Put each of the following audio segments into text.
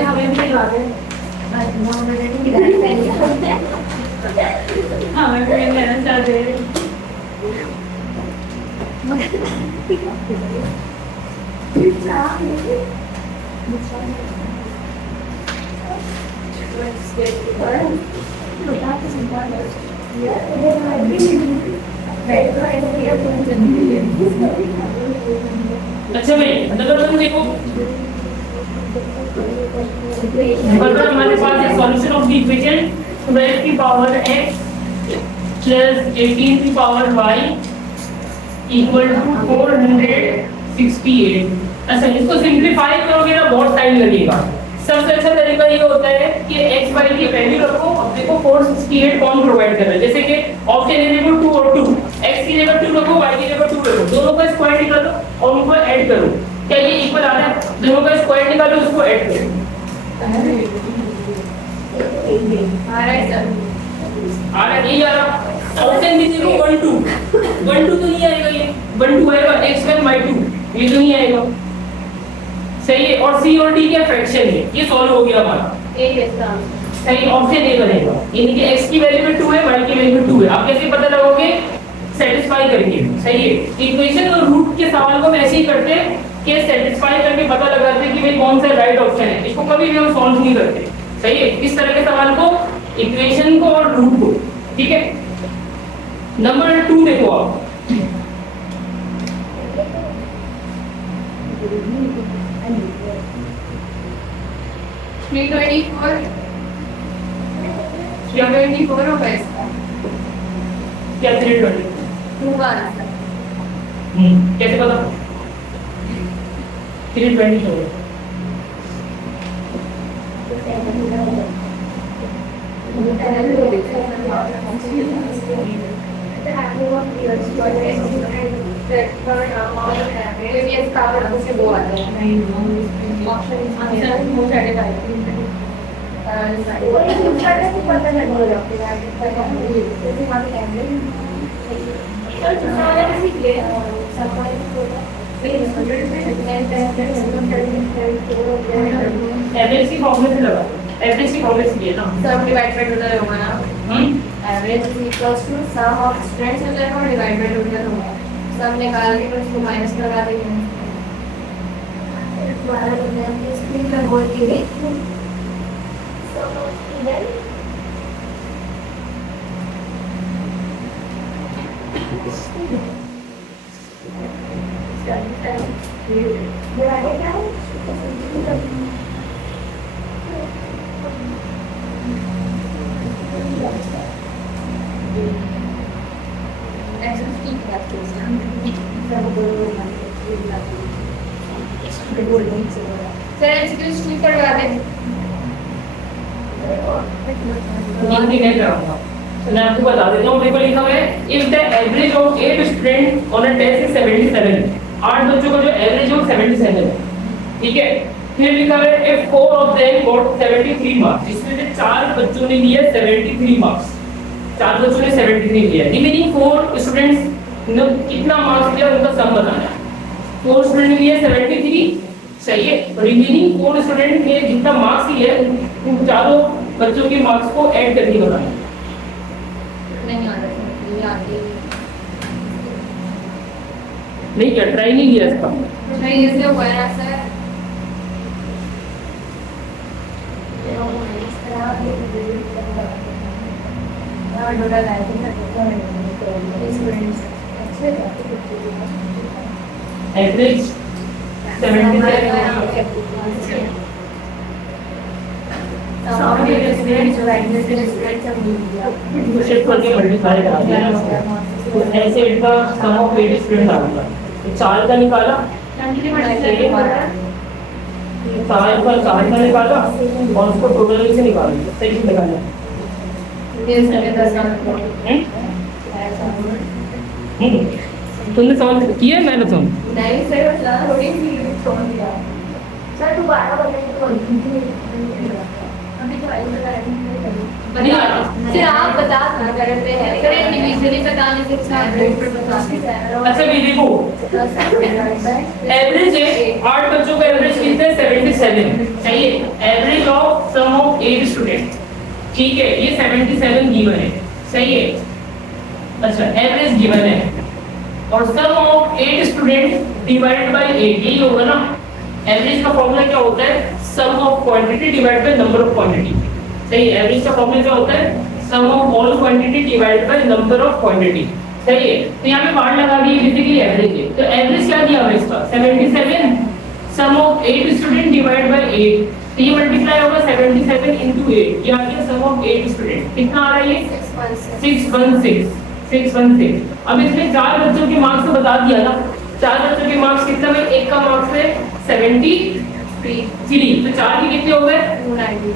हमें भी लगा दे। हमें भी लेना चाहते हैं। अच्छा भाई अगर तुम देखो अगर हमारे पास है सॉल्यूशन ऑफ द इक्वेशन 12 की पावर x प्लस 18 की पावर y इक्वल टू 468। अच्छा इसको सिंपलीफाई करोगे ना बहुत टाइम लगेगा। सबसे अच्छा तरीका ये होता है कि x y की वैल्यू रखो। अब देखो 468 कौन प्रोवाइड कर रहा है, जैसे कि ऑप्शन ए देखो 2 और 2, x की जगह 2 रखो, y की जगह 2 रखो, दोनों का स्क्वायर निकालो और उनको ऐड करो। क्या ये इक्वल आ रहा है? दोनों का स्क्वायर निकालो उसको ऐड करो। आ रहा है सर, आ रहा है नहीं आ रहा? ऑप्शन दी देखो 1 2 1 2 तो नहीं आएगा, ये 1 2 आएगा, x1 y2 ये तो नहीं आएगा। सही है। और c और d क्या फ्रैक्शन है, ये सॉल्व हो गया हमारा। ए इसका सही, ऑप्शन ए बनेगा। यानी कि x की वैल्यू में 2 है, y की वैल्यू में 2 है। आप कैसे पता लगाओगे? सेटिस्फाई करके। सही है। इक्वेशन और रूट के सवाल को हम ऐसे ही करते हैं कि सेटिस्फाई करके पता लगाते हैं कि भाई कौन सा राइट ऑप्शन है। इसको कभी भी हम सॉल्व नहीं करते। सही है। इस तरह के सवाल को, इक्वेशन को और रूट को। ठीक है। नंबर 2 देखो आप। क्या 320? कैसे पता? 320 हो गया। एवरेज की फॉर्मूले से लगा, एवरेज की फॉर्मूले से ये ना सब डिवाइड बाय टोटल होगा ना। Average is equals to sum of students हो जाएगा और डिवाइड बाय टोटल होगा। सब निकाल के फिर उसको माइनस लगा देंगे। द्वारा हमने अपनी स्क्रीन पर बोल के मैं आपको बता देता हूँ। देखो लिखा हुआ है if the average of 8 student on a test is 77। 8 बच्चों का जो एवरेज है वो 77 है। ठीक है। फिर लिखा हुआ है if 4 of them got 73 marks, इसमें से 4 बच्चों ने लिए 73 मार्क्स। 4 बच्चों ने 73 लिया। रिमेनिंग 4 स्टूडेंट्स ने कितना मार्क्स लिया उनका सम बताना है। 4 स्टूडेंट ने लिए 73। सही है। रिमेनिंग 4 स्टूडेंट ने जितना मार्क्स लिए उन चारों बच्चों के मार्क्स को ऐड करके बताना है। नहीं आ रहा ये आगे नहीं क्या ट्राई नहीं किया इसका? नहीं इसलिए हुआ है ना सर। एवरेज 77 शिफ्ट करके मल्टीप्लाई करा दिया। तो ऐसे इनका सम ऑफ 8 स्टूडेंट आ गया। 4 का निकाला, 4 का निकाला और उसको टोटल से निकाल दिया। सही से निकाला। तुमने सॉल्व किया है? मैंने सॉल्व नहीं सर थोड़ी सी छोड़ दिया सर। दोबारा बताइए तो फिर आप बता करते हैं सर इंडिविजुअली बताने के साथ ग्रेड पर बताते हैं। अच्छा भी देखो एवरेज है 8 बच्चों का 77 सही है, average of sum of 8 student, ठीक है, ये 77 गिवन है, सही है। अच्छा एवरेज गिवन है और सम ऑफ 8 स्टूडेंट डिवाइडेड बाय 8, यही होगा ना। एवरेज का फॉर्मूला क्या होता है, sum of quantity divided by number of quantity, सही है। एवरेज का फॉर्मूला क्या होता है, sum of all quantity divided by number of quantity, सही है। तो यहाँ पे बार लगा दी, बेसिकली एवरेज है, तो एवरेज क्या दिया हुआ इसका 77, सम ऑफ 8 स्टूडेंट डिवाइड बाय 8, तो ये मल्टीप्लाई होगा 77 into 8, ये आ गया सम ऑफ 8 स्टूडेंट, कितना आ रहा है ये 616। अब इसमें 4 बच्चों के मार्क्स तो बता दिया ना, 4 बच्चों के मार्क्स कितना है, एक का मार्क्स है 73, तो 4 के कितने हो गए 292,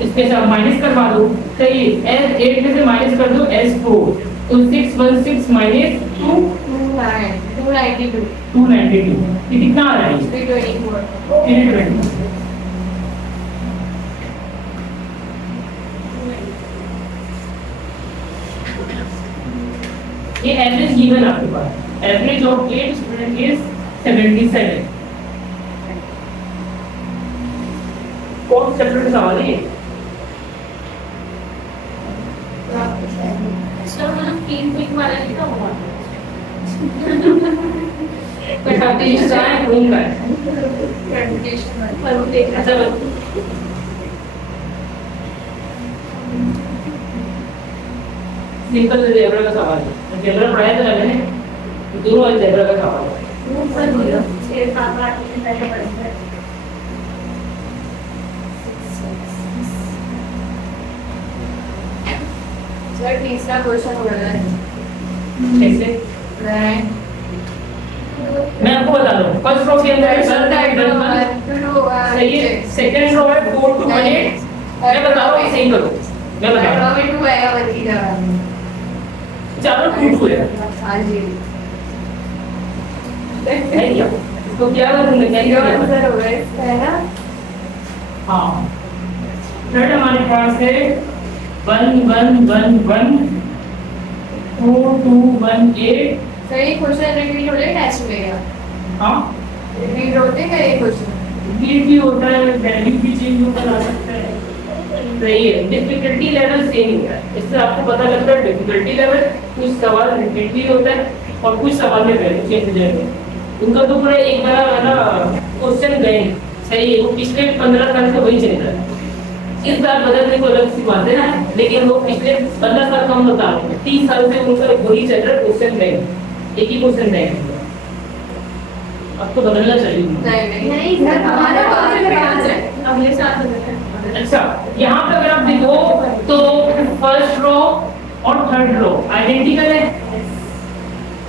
इसमें से आप माइनस करवा दो, सही है। S8 में से माइनस कर दो S4, तो 616 माइनस 292, ये कितना आ रहा है 320। ये एवरेज गिवन आपके पास, एवरेज ऑफ 8 स्टूडेंट इज 77। कौन चैप्टर का सवाल है ये? सर मतलब 3 पिक वाला लिखा हुआ कंप्यूटेशन है, रूम का है। अच्छा सिंपल अलजेब्रा का सवाल है, अलजेब्रा पढ़ाया था मैंने, दोनों अलजेब्रा का सवाल है। सर तीसरा क्वेश्चन हो रहा है, कैसे मैं आपको बता दूं, फर्स्ट रो के अंदर सही है, सेकंड रो है 4 to 1, मैं बता रहा हूं सही करो, मैं बता रहा हूं 2 आएगा बल्कि का चारों 2 है। हां जी तो क्या करूंगा, क्या ये करूंगा आंसर हो गया है ना। हाँ, थर्ड हमारे पास है 1 1 1 1 4 2 1 8। सही क्वेश्चन रिपीट हो रहे टेस्ट में क्या हाँ रिपीट होते हैं ये क्वेश्चन रिपीट भी होता है, वैल्यू भी चेंज होता जा सकता है, सही है। डिफिकल्टी लेवल सेम है, इससे आपको पता लगता है डिफिकल्टी लेवल, कुछ सवाल रिपीट भी होता है और कुछ सवाल में वैल्यू चेंज हो जाएगी। उनका तो पूरा एक बार है ना क्वेश्चन गए, सही है, वो पिछले 15 साल से वही चल रहा है, इस बार बदलने को अलग सी बात है ना, लेकिन वो पिछले 15 साल कम बता रहे हैं, 30 साल से उनका वही चल रहा है, क्वेश्चन गए, एक ही क्वेश्चन गए, अब तो बदलना चाहिए। नहीं सर हमारा क्वेश्चन है अगले साल बदलना। अच्छा यहाँ पे अगर आप देखो तो फर्स्ट रो और थर्ड रो आइडेंटिकल है,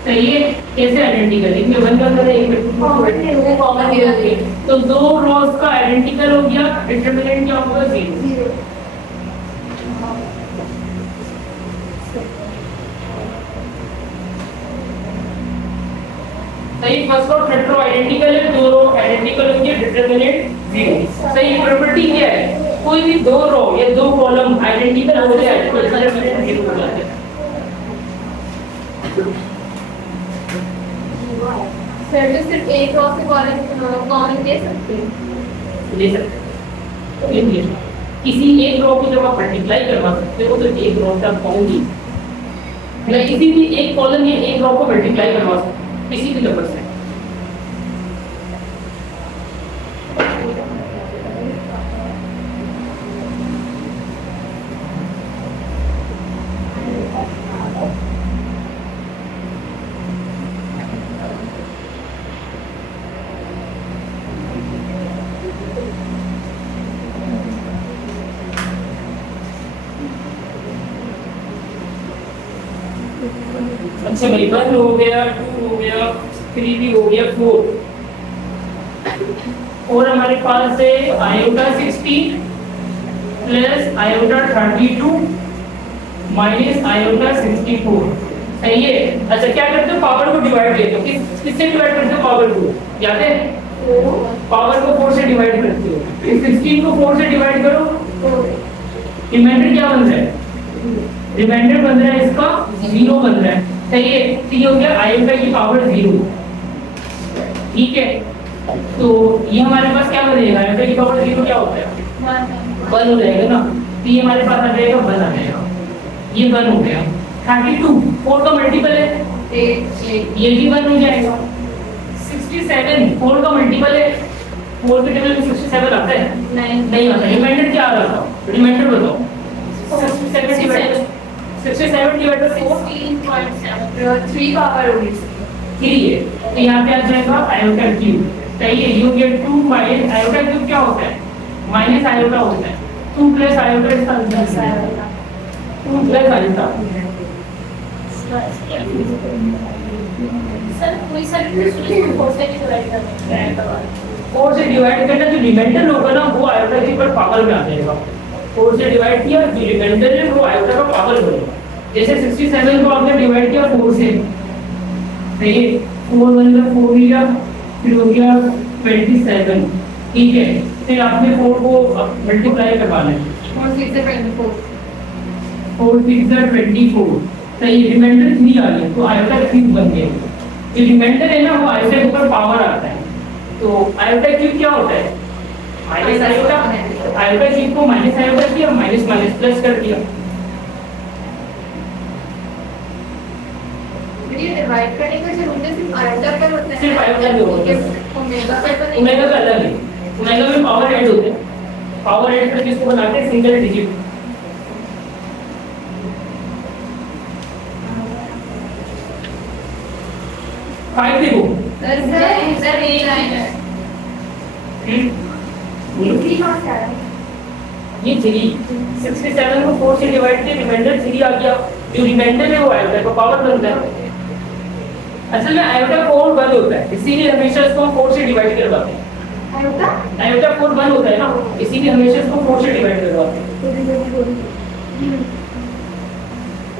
सही है। कैसे आइडेंटिकल, एक में 1 का अंदर है, एक में 2 कॉमन है, तो 2 रोज का आइडेंटिकल हो गया, डिटरमिनेंट क्या होगा 0। सही, first row third row identical है, 2 रो आइडेंटिकल हो गया, डिटरमिनेंट 0। सही, प्रॉपर्टी क्या है, कोई भी 2 रो या 2 कॉलम आइडेंटिकल हो जाए तो डिटरमिनेंट 0 हो जाता है। सर तो सिर्फ एक रो से कॉलम कॉमन ले सकते हैं, ले सकते हैं, किसी एक रो को जब आप मल्टीप्लाई करवा सकते हो तो एक रो तक पाऊंगी, मैं किसी भी एक कॉलम या एक रो को मल्टीप्लाई करवा सकते किसी भी नंबर से। अच्छा भाई 1 हो गया, 2 हो गया, 3 भी हो गया, 4 और हमारे पास है iota 60 plus iota 32 minus iota 64, सही है। अच्छा क्या करते हो, पावर को डिवाइड करते हो, किससे डिवाइड करते हो, पावर को, याद है पावर को 4 से डिवाइड करते हो, 16 को 4 से डिवाइड करो, रिमाइंडर क्या बन रहा है, रिमाइंडर बन रहा है इसका 0 बन रहा है, सही है। तो ये हो गया आयोटा की पावर 0, ठीक है। तो ये हमारे पास क्या बनेगा, आयोटा की पावर 0 क्या होता है, 1 हो जाएगा ना, तो ये हमारे पास आ जाएगा 1 आ जाएगा, ये 1 हो गया। 32 4 का मल्टीपल है, ये भी 1 हो जाएगा। 67 4 का मल्टीपल है, 4 के टेबल में 67 आता है, नहीं आता। रिमाइंडर क्या आ रहा था, रिमाइंडर बताओ। 67 डिवाइडेड 3 पावर होगी 3 है, तो यहाँ पे आ जाएगा आयोटा क्यूब, सही है। You get 2 minus iota cube क्या होता है, माइनस आयोटा होता है, 2 प्लस आयोटा इसका आंसर है 2 प्लस आयोटा। सर कोई सा भी फोर से डिवाइड करना है, 4 से डिवाइड करना, जो रिमाइंडर होगा ना वो आयोटा के ऊपर पावर में आ जाएगा। 4 से डिवाइड किया, जो रिमाइंडर है वो आयोटा का पावर बनेगा। जैसे 67 को आपने डिवाइड किया 4 से, सही है, 4 1 का 4 लिया, फिर हो गया 27, ठीक है। फिर आपने 4 को मल्टीप्लाई करवाना है, 4 6 24, सही है। रिमाइंडर 3 आ गया, तो आयोटा क्यूब बन गया। जो रिमाइंडर है ना वो आयोटा के ऊपर पावर आता है, तो आयोटा क्यूब क्या होता है, माइनस आयोटा। आयोटा क्यूब को माइनस आयोटा किया, माइनस माइनस प्लस कर दिया। ये डिवाइड करने का जरूरत है सिर्फ आयोटा पर होता है, सिर्फ आयोटा पे होता है। ओमेगा पर तो नहीं। ओमेगा का अलग है, ओमेगा में पावर ऐड होते हैं, पावर ऐड करके इसको बनाते हैं सिंगल डिजिट। फाइव देखो, सर ये लाइन है, बोलो। 3 कहाँ से आ रहा है? ये 3 67 को 4 से डिवाइड किया, रिमाइंडर 3 आ गया। जो रिमाइंडर है वो आयोटा का पावर बनता है। असल में आयोटा 4 1 होता है, इसीलिए हमेशा इसको हम 4 से डिवाइड करवाते हैं। आयोटा आयोटा 4 1 होता है ना, इसीलिए हमेशा इसको 4 से डिवाइड करवाते हैं।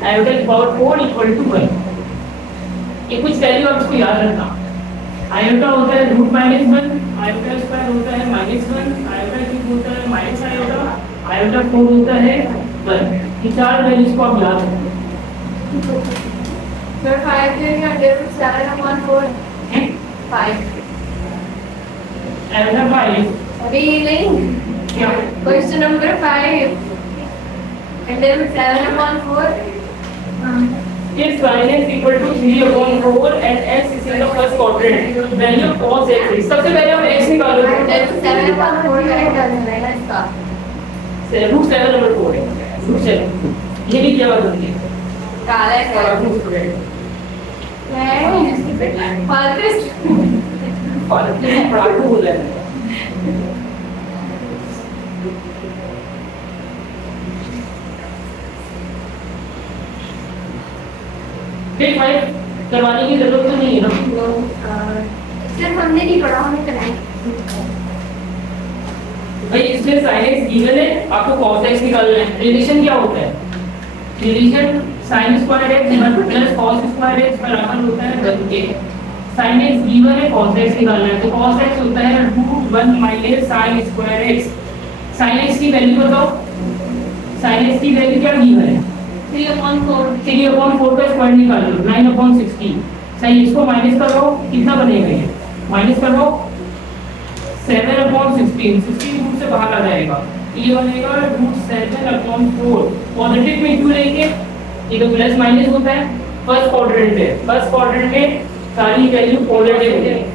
आयोटा की पावर 4 इक्वल टू 1। ये कुछ वैल्यू आप इसको याद रखना। आयोटा होता है रूट माइनस 1, आयोटा स्क्वायर होता है माइनस 1, आयोटा क्यूब होता है माइनस आयोटा, आयोटा 4 होता है 1। ये 4 वैल्यूज को आप याद रखना। सर 5 देंगे अंडर रूट 7/4 5 आयोटा 5 अभी नहीं, क्या, question number 5 under root 7/4 if sin x equal to 3/4 and x is in the first quadrant, value of cos x is, सबसे पहले हम x निकालोगे, अंडर रूट 7/4 करेक्ट आंसर है ना इसका। रूट 7/4 है, रूट 7 ये भी क्या बात होती है, काला है और रूट स्क्वायर फाल्टिस्ट फालतू पढ़ाकू बोल रहे हैं। फिर 5 करवाने की जरूरत तो नहीं है ना, सिर्फ हमने नहीं पढ़ा, हमें कराएं। भाई इसमें sin x गिवन है, आपको cos x निकालना है। रिलेशन क्या होता है, relation sin square x plus cos square x बराबर होता है 1 के। sin x गिवन है, cos x निकालना है, तो cos x होता है √1 minus sin square x। sin x की वैल्यू बताओ, sin x की वैल्यू क्या गिवन है, 3/4 का स्क्वायर निकालो, 9/16। सही, इसको माइनस करो, कितना बनेगा ये, माइनस करो 7/16, 16 रूट से बाहर आ जाएगा, ये बनेगा √7/4। पॉजिटिव में क्यों लेंगे, ये तो प्लस माइनस होता है, फर्स्ट क्वाड्रेंट है, फर्स्ट क्वाड्रेंट में सारी वैल्यू पॉजिटिव हो जाएगी।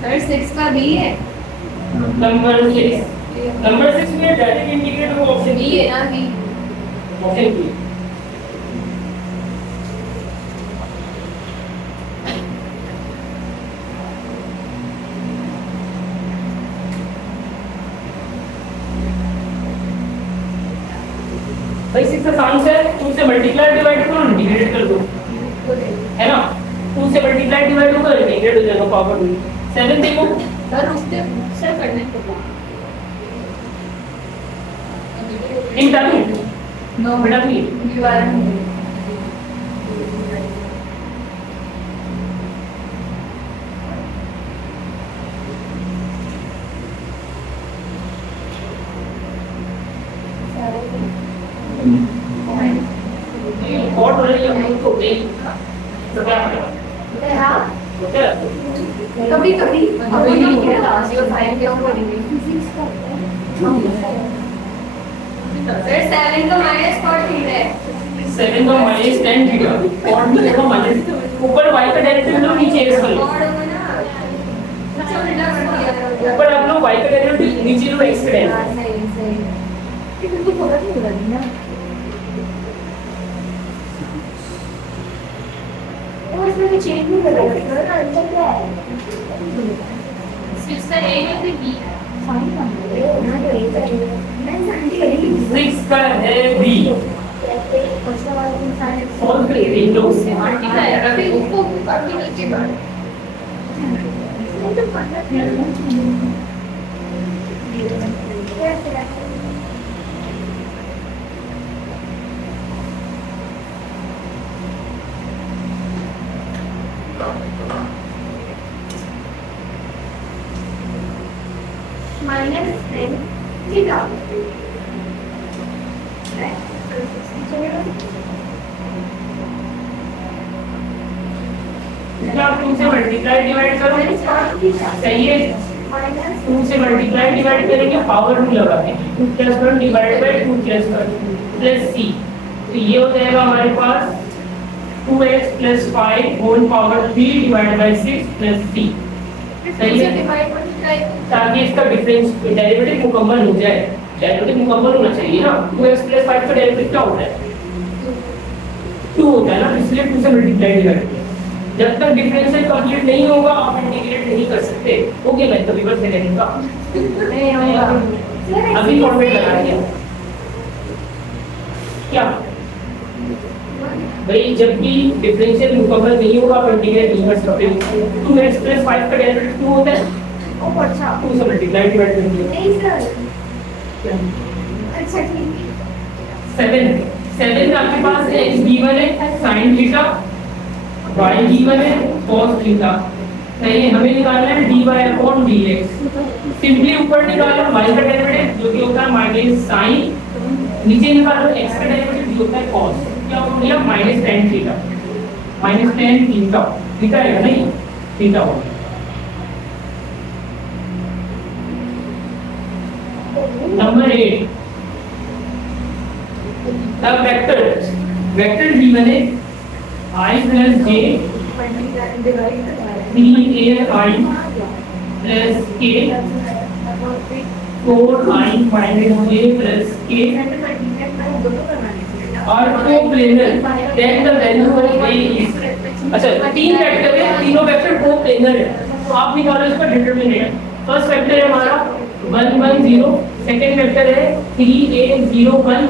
सर 6 का भी है, नंबर 6 में डायरेक्ट इंटीग्रेट हो, ऑप्शन भी है ना भी। Option B. भाई 6 आसान से 2 से मल्टीप्लाई डिवाइड करो, इंटीग्रेट कर दो, है ना, 2 से मल्टीप्लाई डिवाइड होगा, इंटीग्रेट हो जाएगा पावर 2। 7 देखो, सर उससे सर करने को इन डालूं नो बेटा तू दीवार और हो रही है तो एक तो क्या करेगा हाँ तो क्या कभी कभी अभी नहीं किया लास्ट ईयर फाइव के ऊपर नहीं फिर 7 का माइनस कॉट थीटा है 7 का माइनस tan थीटा और भी देखो माइनस ऊपर y का डेरिवेटिव लो नीचे x का लो और वो ना अच्छा उल्टा कर दिया ऊपर आप लोग y का डेरिवेटिव नीचे लो x का डेरिवेटिव हाँ, सही सही और इसमें भी चेंज नहीं कर रहा है आंसर क्या है 6 का A है फिर B सिक्स का है b और फिर लो मल्टीप्लाई है अभी उसको अभी नीचे कर माइनस 10 थीटा आप 2 से मल्टीप्लाई डिवाइड करो सही है माइनस 2 से मल्टीप्लाई डिवाइड करेंगे पावर 2 लगा के 2 plus 1 divide by 2 plus 1 plus c तो ये हो जाएगा हमारे पास 2x plus 5 whole power 3 divide by 6 plus c सही है डिवाइड मल्टीप्लाई ताकि इसका डिफरेंस डेरिवेटिव मुकम्मल हो जाए डेरिवेटिव मुकम्मल होना चाहिए ना 2x प्लस 5 का डेरिवेटिव क्या होता है 2 होता है ना इसलिए 2 से मल्टीप्लाई डिवाइड किया जब तक डिफरेंशियल कंप्लीट नहीं होगा आप इंटीग्रेट नहीं कर सकते ओके मैं कभी बस से लेने का नहीं होगा अभी फॉर्मेट लगा दिया क्या भाई जब भी डिफरेंशियल मुकम्मल नहीं होगा आप इंटीग्रेट नहीं कर सकते 2x प्लस 5 का डेरिवेटिव 2 होता है ओ अच्छा 2 से मल्टीप्लाई डिवाइड कर दिया नहीं सर अच्छा ठीक 7 आपके पास x d1 है sin थीटा y d1 है cos थीटा सही है हमें निकालना है dy अपॉन dx सिंपली ऊपर निकालो y का डेरिवेटिव जो कि होता है माइनस sin नीचे निकालो x का डेरिवेटिव जो होता है cos क्या हो गया minus tan theta minus tan theta theta है नहीं थीटा हो गया नंबर 8 अब वेक्टर d1 है I plus j 3ai plus k 4i minus j plus k और coplanar then the value of a is अच्छा तीन वेक्टर है तीनों वेक्टर कोप्लेनर है तो आप निकालो इसका डिटरमिनेंट फर्स्ट वेक्टर है हमारा 1 1 0 सेकंड वेक्टर है 3 a 0 1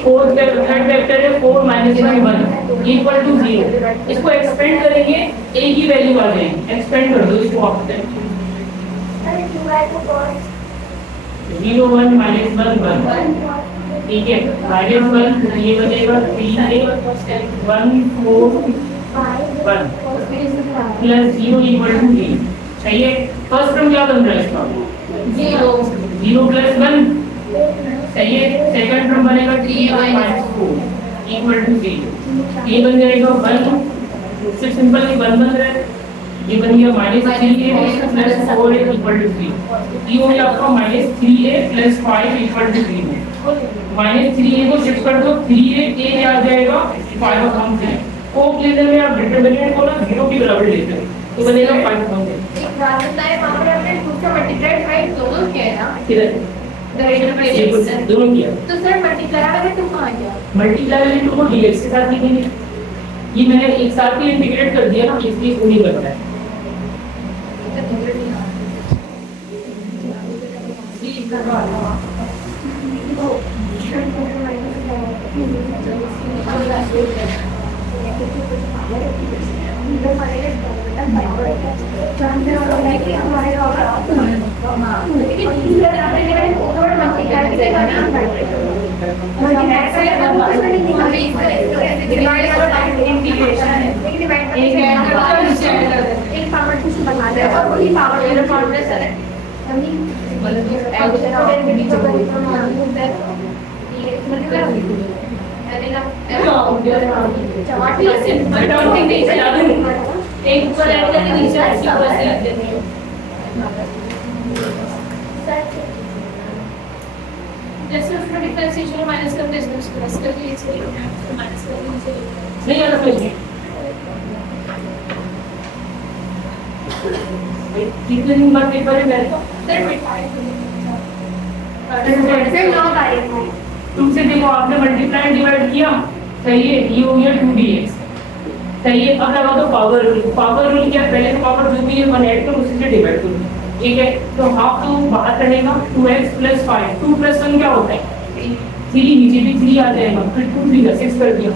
फोर्थ थर्ड वेक्टर है 4 1 1 इक्वल टू 0 इसको एक्सपेंड करेंगे a की वैल्यू आ जाएगी एक्सपेंड कर दो इसको आप 0 1 -1 1 ठीक है -1 ये बनेगा 3a 1 4 1 प्लस 0 इक्वल टू 3 सही है फर्स्ट टर्म क्या बन रहा है इसका 0 प्लस 1 सही है सेकंड टर्म बनेगा 3a - 4 इक्वल टू 0 ये बन जाएगा 1 सिर्फ सिंपल ये 1 बन रहा है ये बन गया -3a plus 4a equal to 3 ये हो गया आपका -3a plus 5 equal to 3 -3a को शिफ्ट कर दो 3a a आ जाएगा 5 अपॉन 3 कोप्लेनर में आप डिटरमिनेंट को ना 0 के बराबर लेते हैं तो बनेगा 5 अपॉन 3 एक बात बताएं वहां पे हमने 2 से मल्टीप्लाई राइट दोनों किया है ना किधर दोनों किया तो सर मल्टीप्लाई वाले 2 कहां गया मल्टीप्लाई वाले 2 को dx के साथ लिखेंगे ये मैंने एक साथ ही इंटीग्रेट कर दिया ना इसलिए इसको नहीं करना है मैंने ना एक ऊपर ऐड करके नीचे ऐसे ऊपर से लिख देते हैं। जैसे उसमें डिफरेंशिएशन माइनस करते हैं इसमें प्लस करके इसे माइनस करके नीचे नहीं आना चाहिए कितने दिन बाद पेपर है मेरे को तुमसे देखो आपने मल्टीप्लाई डिवाइड किया सही है ये हो गया 2dx सही है अब लगा दो पावर रूल क्या है पहले तो पावर जो भी है 1 ऐड करो उसी से डिवाइड करो ठीक है तो हाफ तो बाहर रहेगा 2x + 5 2 + 1 क्या होता है 3 नीचे भी 3 आ जाएगा फिर 2 3 का 6 कर दिया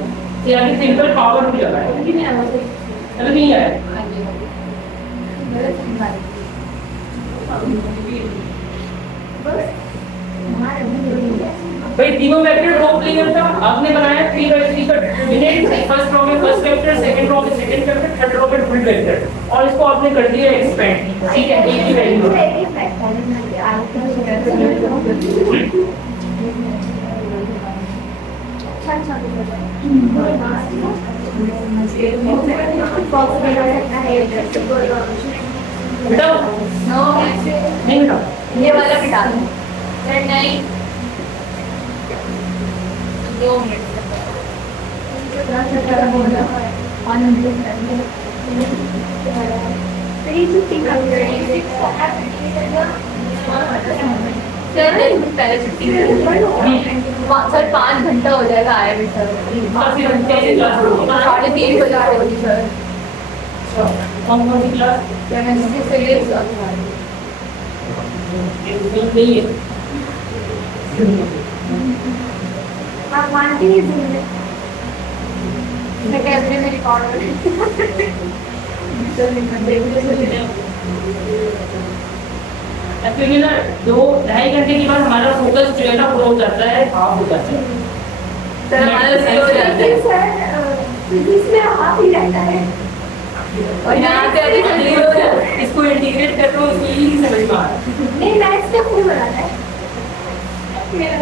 तो यानी सिंपल पावर रूल लगा है नहीं आया मुझे चलो नहीं आया भाई तीनों वेक्टर ड्रॉप क्लियर था आपने बनाया 3 वेक्टर का डिटरमिनेंट फर्स्ट रो में फर्स्ट वेक्टर सेकंड रो में सेकंड वेक्टर थर्ड रो में फुल वेक्टर और इसको आपने कर दिया एक्सपेंड ठीक है एक ही वैल्यू बेटा नो नहीं बेटा ये वाला भी डाल दो फिर नहीं 2 मिनट पहले छुट्टी सर 5 घंटा हो जाएगा आया भी सर काफी घंटे से क्लास होगी 3:30 बजे होगी सर कौन सी क्लास केमिस्ट्री फिजिक्स नहीं है आप मानती हैं मैं कैमरे में रिकॉर्ड एक्चुअली ना 2-2.5 घंटे के बाद हमारा फोकस जो है ना पूरा हो जाता है हाफ हो जाता है सर हमारा स्लो हो जाता है सर फिजिक्स में हाफ ही रहता है और यहाँ से अधिक जल्दी हो जाता है इसको इंटीग्रेट कर लो इसको ही समझ में आ रहा है नहीं मैथ्स में खूब बनाना है मेरा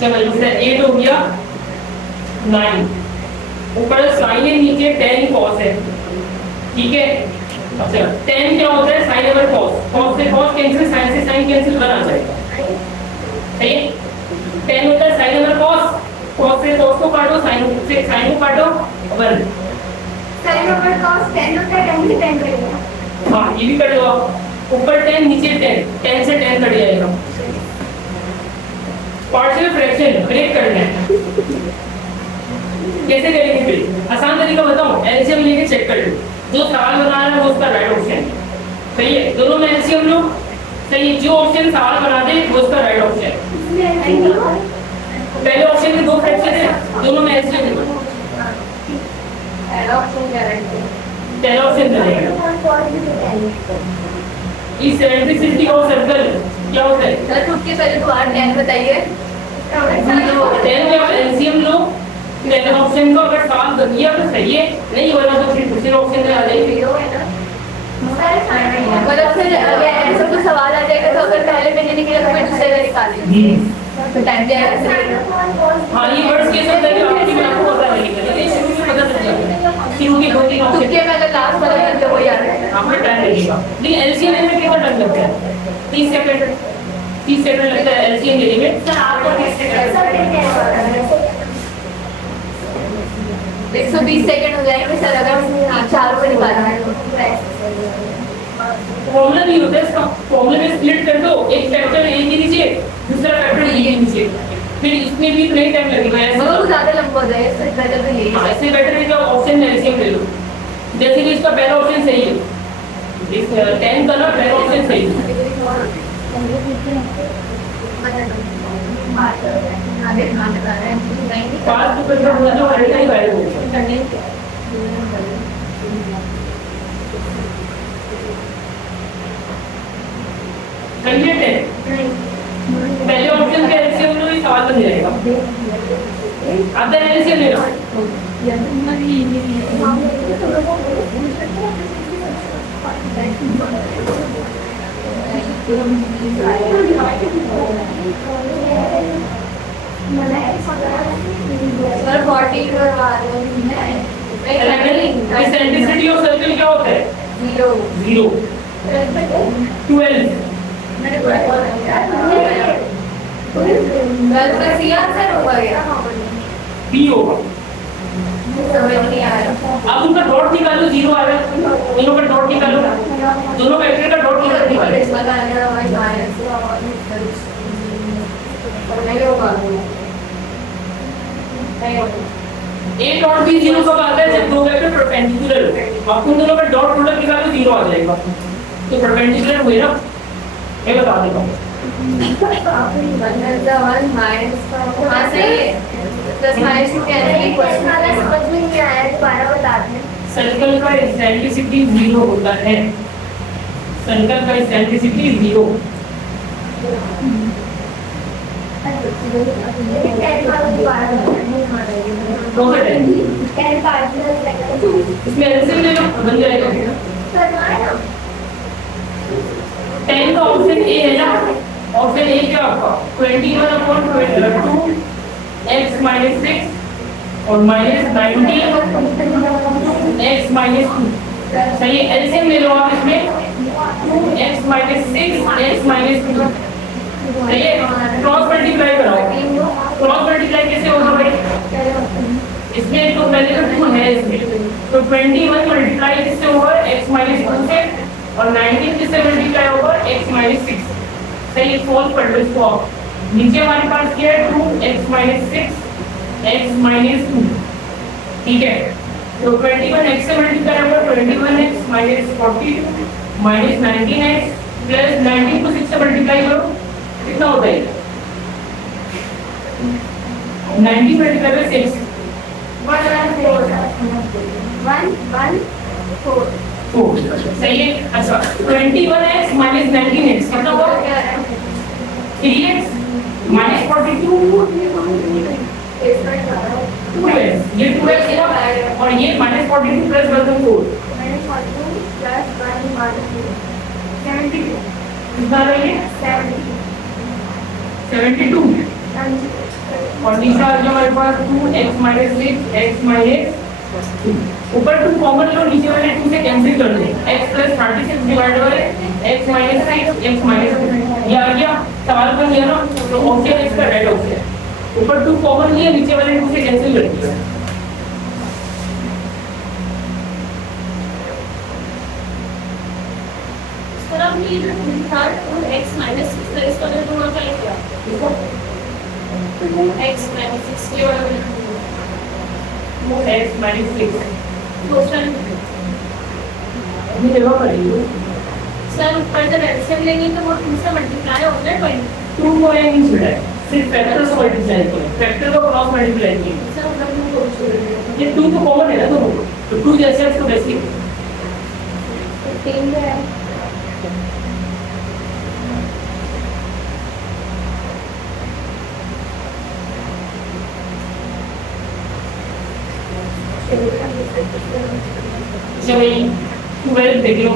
चलो इससे 8 हो गया 9 ऊपर साइन है नीचे 10 cos है ठीक है अच्छा 10 क्या होता है sin ओवर cos से cos कैंसिल sin से sin कैंसिल 1 आ जाएगा सही है 10 होता है sin ओवर cos से cos को काटो sin से sin को काटो 1 sin over cos 10 होता है 10 से 10 करेगा हाँ ये भी कट दो आप ऊपर 10 नीचे 10 से 10 कट जाएगा पार्शियल फ्रैक्शन ब्रेक करना है कैसे करेंगे फिर आसान तरीका बताऊं एलसीएम लेके चेक कर लो जो सवाल बना रहा है वो उसका राइट ऑप्शन सही है दोनों में एलसीएम लो सही है जो ऑप्शन सवाल बना दे वो उसका राइट ऑप्शन पहले ऑप्शन में 2 फ्रैक्शन है दोनों में एलसीएम लो पहला ऑप्शन चलेगा इस 76 का सर्कल क्या होता है सर रुक के पहले दोबारा 10 बताइए 10 में आप एलसीएम लो पहले ऑप्शन को अगर सवाल किया तो सही है नहीं बना तो फिर दूसरे ऑप्शन में आ जाएगी मतलब फिर अगर ऐसा कुछ सवाल आ जाएगा तो अगर पहले मैंने निकला तो फिर दूसरे में निकालेंगे तो टाइम जाएगा हाँ ये वर्ड्स के सब तरीके आपकी भी आपको पता लगेगा लेकिन शुरू में पता चल जाएगा शुरू के 2-3 ऑप्शन तुक्के में अगर लास्ट वाला करते हो याद है आपको टाइम लगेगा लेकिन एलसीएम में कितना टाइम लगता है 30 सेकंड 30 सेकंड लगता है एलसीएम लेने में सर आपको कैसे करना 120 सेकंड हो जाएंगे सर अगर 4 को निकालना है तो फॉर्मूला नहीं होता इसका फॉर्मूला में स्प्लिट कर दो एक फैक्टर ए के नीचे दूसरा फैक्टर बी के नीचे फिर इसमें भी इतना ही टाइम लगेगा ऐसे बहुत ज्यादा लंबा हो जाएगा सर बेटर तो यही है ऐसे बेटर है कि ऑप्शन एलसीएम ले लो जैसे कि इसका पहला ऑप्शन सही है इस 10 का ना पहला ऑप्शन सही है पास तो कर दो जो हर टाइम वैल्यू सही है पहले ऑप्शन के एलसीएम लो ये सवाल बन जाएगा अब एलसीएम ले लो। सर 40 करवा दो। एसेंट्रिसिटी ऑफ सर्कल क्या होता है? 0 0। 12 12 का सी आंसर होगा क्या? बी होगा। समझ नहीं आ रहा। अब उनका डॉट निकालो, 0 आ रहा है। दोनों का डॉट निकालो, दोनों वेक्टर का डॉट निकालो। नहीं होगा। ए डॉट बी 0 कब आता है? जब दो वेक्टर परपेंडिकुलर हो। आप उन दोनों का डॉट प्रोडक्ट निकालो, 0 आ जाएगा। तो परपेंडिकुलर हुए ना, ये बता देता हूँ। हाँ सही है। Plus minus two cancel question वाला समझ में नहीं आया, दोबारा बता दें। सर्कल का एसेंट्रिसिटी 0 होता है। सर्कल का एसेंट्रिसिटी 0। इसमें एलसीएम ले लो, बन जाएगा। 10 का ऑप्शन ए है ना। ऑप्शन ए क्या आपका? 21/2 x - 6 और -19 x - 2। सही है। एलसीएम ले लो आप इसमें। 2x - 6 x - 2। सही है। क्रॉस मल्टीप्लाई कराओ। क्रॉस मल्टीप्लाई कैसे होगा भाई? इसमें तो पहले तो 2 है इसमें, तो 21 मल्टीप्लाई किससे होगा? x - 2 से, और 19 किससे मल्टीप्लाई होगा? x - 6। सही है। सॉल्व कर लो इसको आप। नीचे हमारे पास क्या है? 2x - 6 x - 2। ठीक है। तो 21 x से मल्टीप्लाई होगा, 21x - 42 - 19x प्लस 19 को 6 से मल्टीप्लाई करो, कितना होता है? 19 मल्टीप्लाई बाय 6 4। सही है। अच्छा 21x - 19x कितना हुआ? 3x - 42 2x। ये 2x हुआ और ये -42 प्लस 1/4 कितना आ रहा है? 72। और नीचे आ गया हमारे पास 2x - 6 x - 2। ऊपर 2 कॉमन लो, नीचे वाले 2 से कैंसिल कर दो। x + 36 divided by x - 6 x - 2। ये आ गया। सवाल बन गया ना। तो ऑप्शन x का राइट ऑप्शन है। ऊपर 2 कॉमन लिए, नीचे वाले 2 से कैंसिल कर दिया। सर अब ये थर्ड 2x - 6 सर इसका जो दोनों का लिख दिया। x - 6 के बराबर x - 6 दूसरा अभी जगह पर ही सर ऊपर जब एलसीएम लेंगे तो वो 2 से मल्टीप्लाई होता है 20। 2 को ये नहीं छुड़ा है, सिर्फ फैक्टर को मल्टीप्लाई करो। फैक्टर को क्रॉस मल्टीप्लाई कीजिए। सर मतलब 2 को ये 2 तो कॉमन है ना दोनों, तो 2 जैसे है उसको वैसे ही। 3 है। अच्छा भाई 12 देख लो।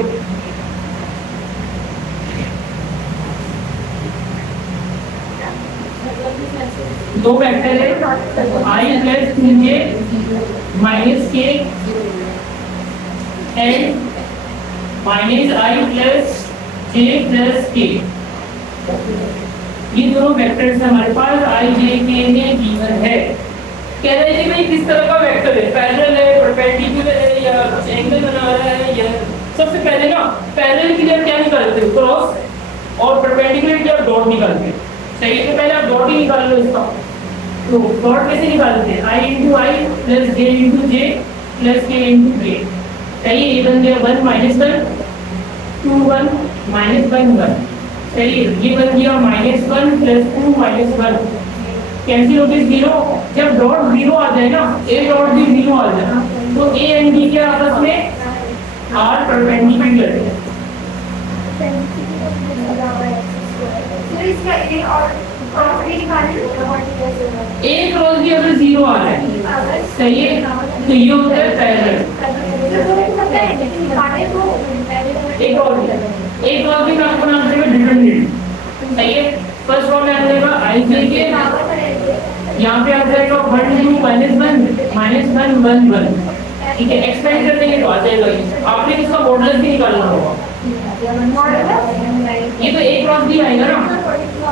दो वेक्टर है i + 2j - k and -i + j + k। ये दोनों वेक्टर्स हमारे पास i j k में गिवन है। कह रहे हैं भाई किस तरह का वेक्टर है? पैरेलल है, परपेंडिकुलर है, या कुछ एंगल बना रहा है, या सबसे पहले ना पैरेलल के लिए क्या निकालते हो? क्रॉस। और परपेंडिकुलर के लिए डॉट निकालते हैं। सही है। तो पहले आप डॉट ही निकाल लो इसका। तो डॉट कैसे निकालते हैं? i × i + j × j + k × k। सही है। ये बन गया 1 - 1 2 1 -1 1। सही है। ये बन गया -1 + 2 -1 कैंसिल होते 0। जब डॉट 0 आ जाए ना, a डॉट भी 0 आ जाए, तो a एंड b के आपस में r परपेंडिकुलर है। तो इसका ए और क्रॉस बी निकालना ए क्रॉस बी अगर 0 आ रहा है सही है तो ये होता है पैरेलल। एक और भी काम करना पड़ेगा डिटरमिनेंट सही है। फर्स्ट फॉर्म में आ जाएगा आई जे के यहाँ पे आ जाएगा 1 2 -1 -1 1 1 ठीक है। एक्सपेंड कर देंगे तो आ जाएगा ये। आपने इसका मॉडुलस भी निकालना होगा। ये तो एक क्रॉस बी आएगा ना,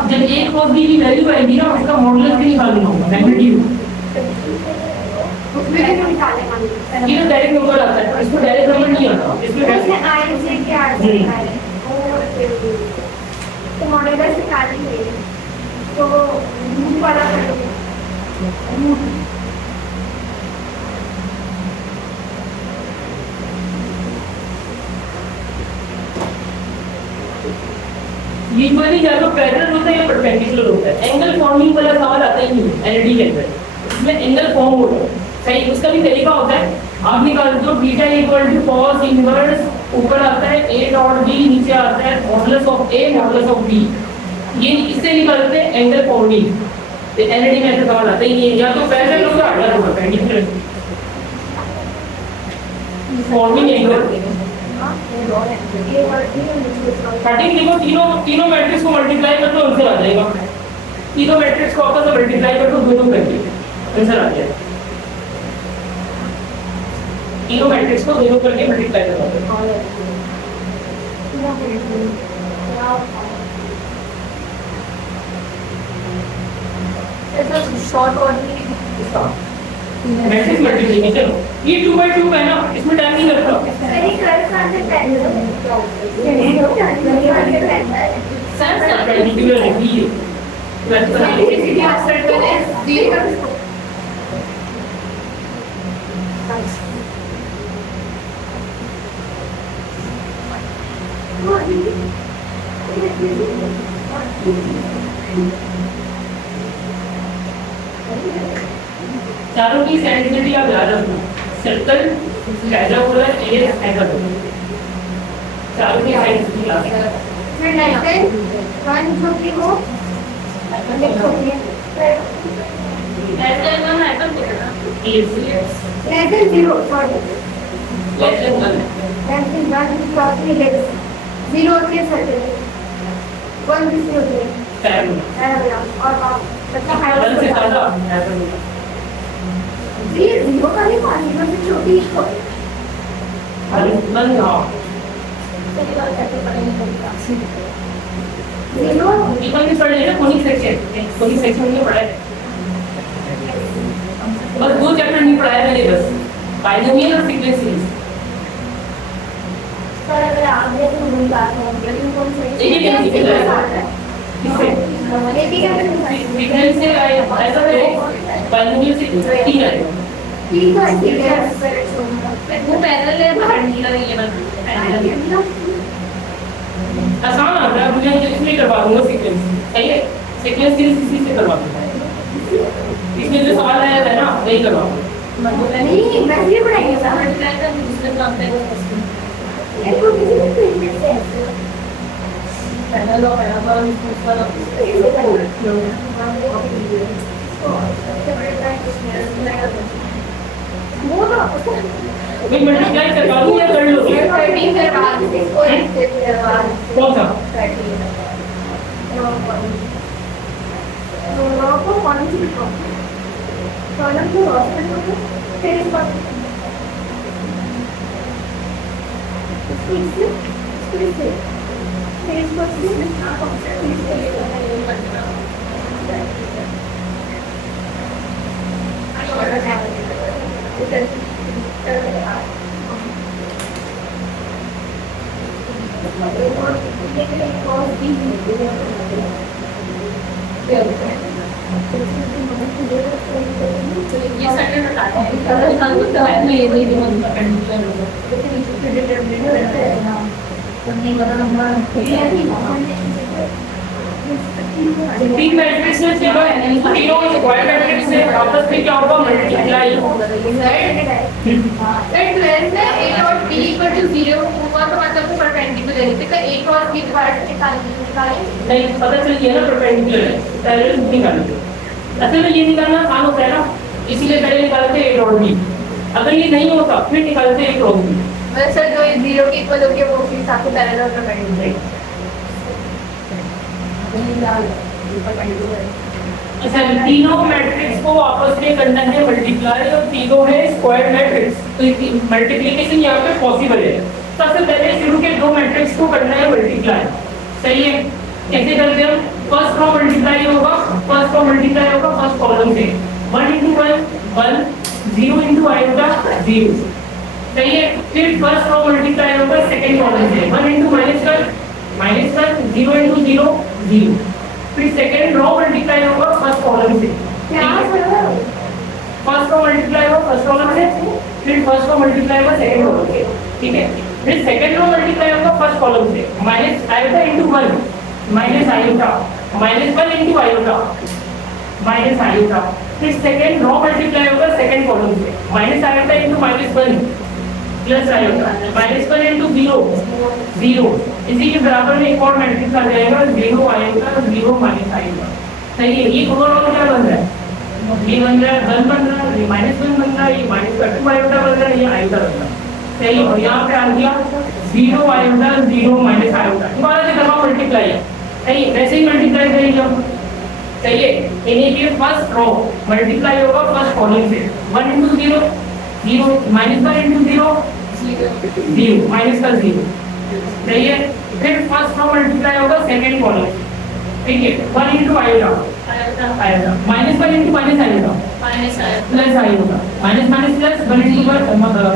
जब एक क्रॉस बी की वैल्यू आएगी ना उसका मॉडुलस भी निकालना होगा मैग्नीट्यूड। ये तो डायरेक्ट नंबर आता है, इसको डायरेक्ट नंबर नहीं आता, इसमें आई जे के आ जाएगा तो मॉडुलस निकालेंगे तो रूट वाला करेंगे यूजुअली या तो पैरेलल होता है या परपेंडिकुलर होता है। एंगल फॉर्मिंग वाला सवाल आता ही नहीं एलईडी के अंदर, इसमें एंगल फॉर्म होता है सही। उसका भी तरीका होता है, आप निकाल दो beta equal to cos inverse, ऊपर आता है a डॉट b, नीचे आता है modulus of a modulus of b। ये इससे निकालते हैं एंगल फॉर्मिंग। तो एलईडी में ऐसा सवाल आता ही नहीं है, या तो पैरेलल होगा या तो परपेंडिकुलर फॉर्मिंग एंगल। कटिंग देखो तीनों मैट्रिक्स को मल्टीप्लाई कर दो आंसर आ जाएगा। तीनों मैट्रिक्स को आपस में मल्टीप्लाई कर दो दोनों करके आंसर आ जाएगा। तीनों मैट्रिक्स को दोनों करके मल्टीप्लाई कर दो। शॉर्ट और मैट्रिक्स मल्टीप्लिकेशन ये 2/2 है ना, इसमें टाइम नहीं लगता। परपेंडिकुलर है ये चारों की सेंटिमिटी आप याद रखना, सर्कल पैराबोला एलिप्स हेक्सागोन, चारों की सेंटिमिटी याद रखना। फिर नेक्स्ट है 1 2 3 को less than 0 sorry less than 1 less than 1 cross B hex 0 होती है सर्कल 1 किससे होती है पैराबोला और बच्चा 1 से ज्यादा पैराबोला। ये 0 का भी पानी में से छोटी है वन हां जीरो इवन भी पढ़े ना कोनिक सेक्शन में पढ़ा है। बस 2 चैप्टर नहीं पढ़ाया मैंने, बस बाइनोमियल और सीक्वेंस सीरीज। सर अगर आप ये तो नहीं बात है लेकिन कौन से ये क्या सीक्वेंस है? ये भी क्या सीक्वेंस से ऐसा है बाइनोमियल से 3 आएगा। ठीक है ठीक है वो पैरेलल है, बाहर निकल रही है बस। आसान आ रहा है, मुझे इसमें करवा दूंगा सीक्वेंस सही है। सीक्वेंस सीरीज इसी से करवा दूंगा, इसमें जो सवाल आया था ना वही करवा दूंगा। नहीं वैसे ही पढ़ाएंगे सर इसको किसी ने प्रीवियस है पैरेलल और पैराबोला वो तो मैं मल्टीप्लाई करवा दूं या कर लोगे? 13 के बाद इसको इससे बाद कौन सा? 13 नो को कौन सी कॉलम को हॉस्पिटल को फिर इस पर फिर इस पर ये सेकंड हटा है ये नहीं तीन मैट्रिक्स में तीनों स्क्वायर मैट्रिक्स से आपस में क्या होगा? मल्टीप्लाई। सेट 12 में a और b 0 हुआ तो मतलब परपेंडिकुलर तो देखते का एक और बी पार्ट निकाले नहीं पता चल गया ना परपेंडिकुलर है, पैरेलल निकाल लो। असल में ये निकालना आसान होता है ना, इसीलिए पहले निकालते हैं ए डॉट बी। अगर ये नहीं होता फिर निकालते हैं ए क्रॉस बी। मतलब सर जो जीरो के इक्वल होगी वो फिर आपको पैरेलल परपेंडिकुलर अच्छा, तीनों मैट्रिक्स को आपस में करना है मल्टीप्लाई और तीनों है स्क्वायर मैट्रिक्स, तो मल्टीप्लिकेशन यहाँ पे पॉसिबल है। सबसे पहले शुरू के दो मैट्रिक्स को करना है मल्टीप्लाई, सही है। कैसे करते हैं? फर्स्ट रो मल्टीप्लाई होगा, फर्स्ट रो मल्टीप्लाई होगा फर्स्ट कॉलम से 1 into 1 1 0 into आएगा 0, सही है। फिर फर्स्ट रो मल्टीप्लाई होगा सेकंड कॉलम से 1 into -1 0 into 0 0। फिर सेकंड रो मल्टीप्लाई होगा फर्स्ट कॉलम से, क्या फर्स्ट रो मल्टीप्लाई होगा फर्स्ट कॉलम से, फिर फर्स्ट रो मल्टीप्लाई होगा सेकंड कॉलम से, ठीक है। फिर सेकंड रो मल्टीप्लाई होगा फर्स्ट कॉलम से minus iota into 1 minus iota -1 into iota minus iota. फिर सेकंड रो मल्टीप्लाई होगा सेकंड कॉलम से minus iota into -1 plus iota -1 into 0 0। इसी के बराबर में एक और मैट्रिक्स आ जाएगा 0 आयोटा 0 माइनस आयोटा, सही है। ये ओवरऑल क्या बन रहा है? ये बन रहा है 1 बन रहा है, ये -1 बन रहा है, ये -2 आयोटा बन रहा है, ये आयोटा बन रहा है, सही है। और यहाँ पे आ गया 0 आयोटा 0 माइनस आयोटा, दोबारा से करवा मल्टीप्लाई है, सही है। वैसे ही मल्टीप्लाई करेंगे हम, सही है। इन्हीं के फर्स्ट रो मल्टीप्लाई होगा फर्स्ट कॉलम से 1 into 0 0 -1 into 0 0 माइनस का 0, सही है। फिर फर्स्ट रो मल्टीप्लाई होगा सेकंड कॉलम, ठीक है 1 into iota iota -1 into minus iota plus iota minus plus 1 into 1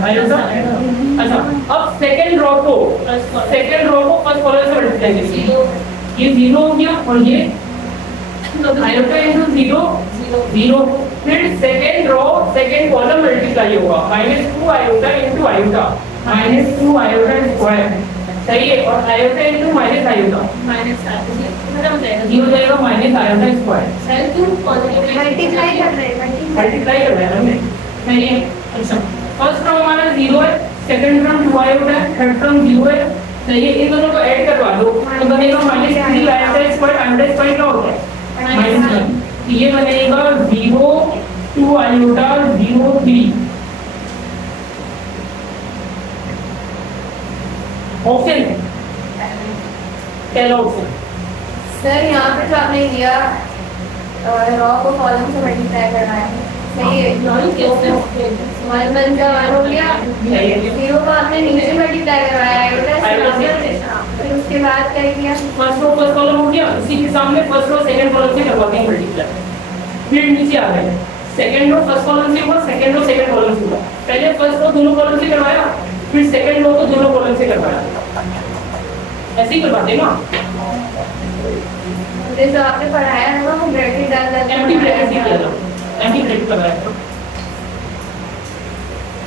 iota. अच्छा, अब सेकंड रो को फर्स्ट कॉलम से मल्टीप्लाई करेंगे, ये 0 हो गया और ये आयोटा into 0 0। फिर second row second column multiply होगा -2 iota into iota -2 iota square, सही है। और आयोटा into माइनस आयोटा ये हो जाएगा माइनस आयोटा स्क्वायर, मल्टीप्लाई कर रहे हैं मल्टीप्लाई कर रहे हैं हमने, सही है। अच्छा, फर्स्ट रो हमारा 0 है, सेकंड टर्म 2 आयोटा है, थर्ड टर्म 0 है, सही है। इन दोनों को ऐड करवा दो तो बनेगा -3 आयोटा स्क्वायर, आयोटा स्क्वायर क्या होता है -1, ये बनेगा 0 2 आयोटा 0 3। ऑप्शन पहला ऑप्शन सर यहाँ पे जो आपने दिया रॉ को कॉलम से मल्टीप्लाई करना है, सही है। 1 1 का 1 हो गया, 0 को आपने नीचे मल्टीप्लाई करवाया है, फिर उसके बाद क्या किया? फर्स्ट रो फर्स्ट कॉलम हो गया, इसी के सामने फर्स्ट रो सेकंड कॉलम से करवाते हैं मल्टीप्लाई। फिर नीचे आ गए, सेकंड रो फर्स्ट कॉलम से हुआ, सेकंड रो सेकंड कॉलम से हुआ। पहले फर्स्ट रो दोनों कॉलम से करवाया, फिर सेकंड रो को दोनों कॉलम से करवाया, ऐसे ही करवाते हैं ना। जो आपने पढ़ाया है ना वो ब्रैकेट डाल देते हैं, एम्प्टी ब्रैकेट ही किया था, एम्प्टी ब्रैकेट लगाया।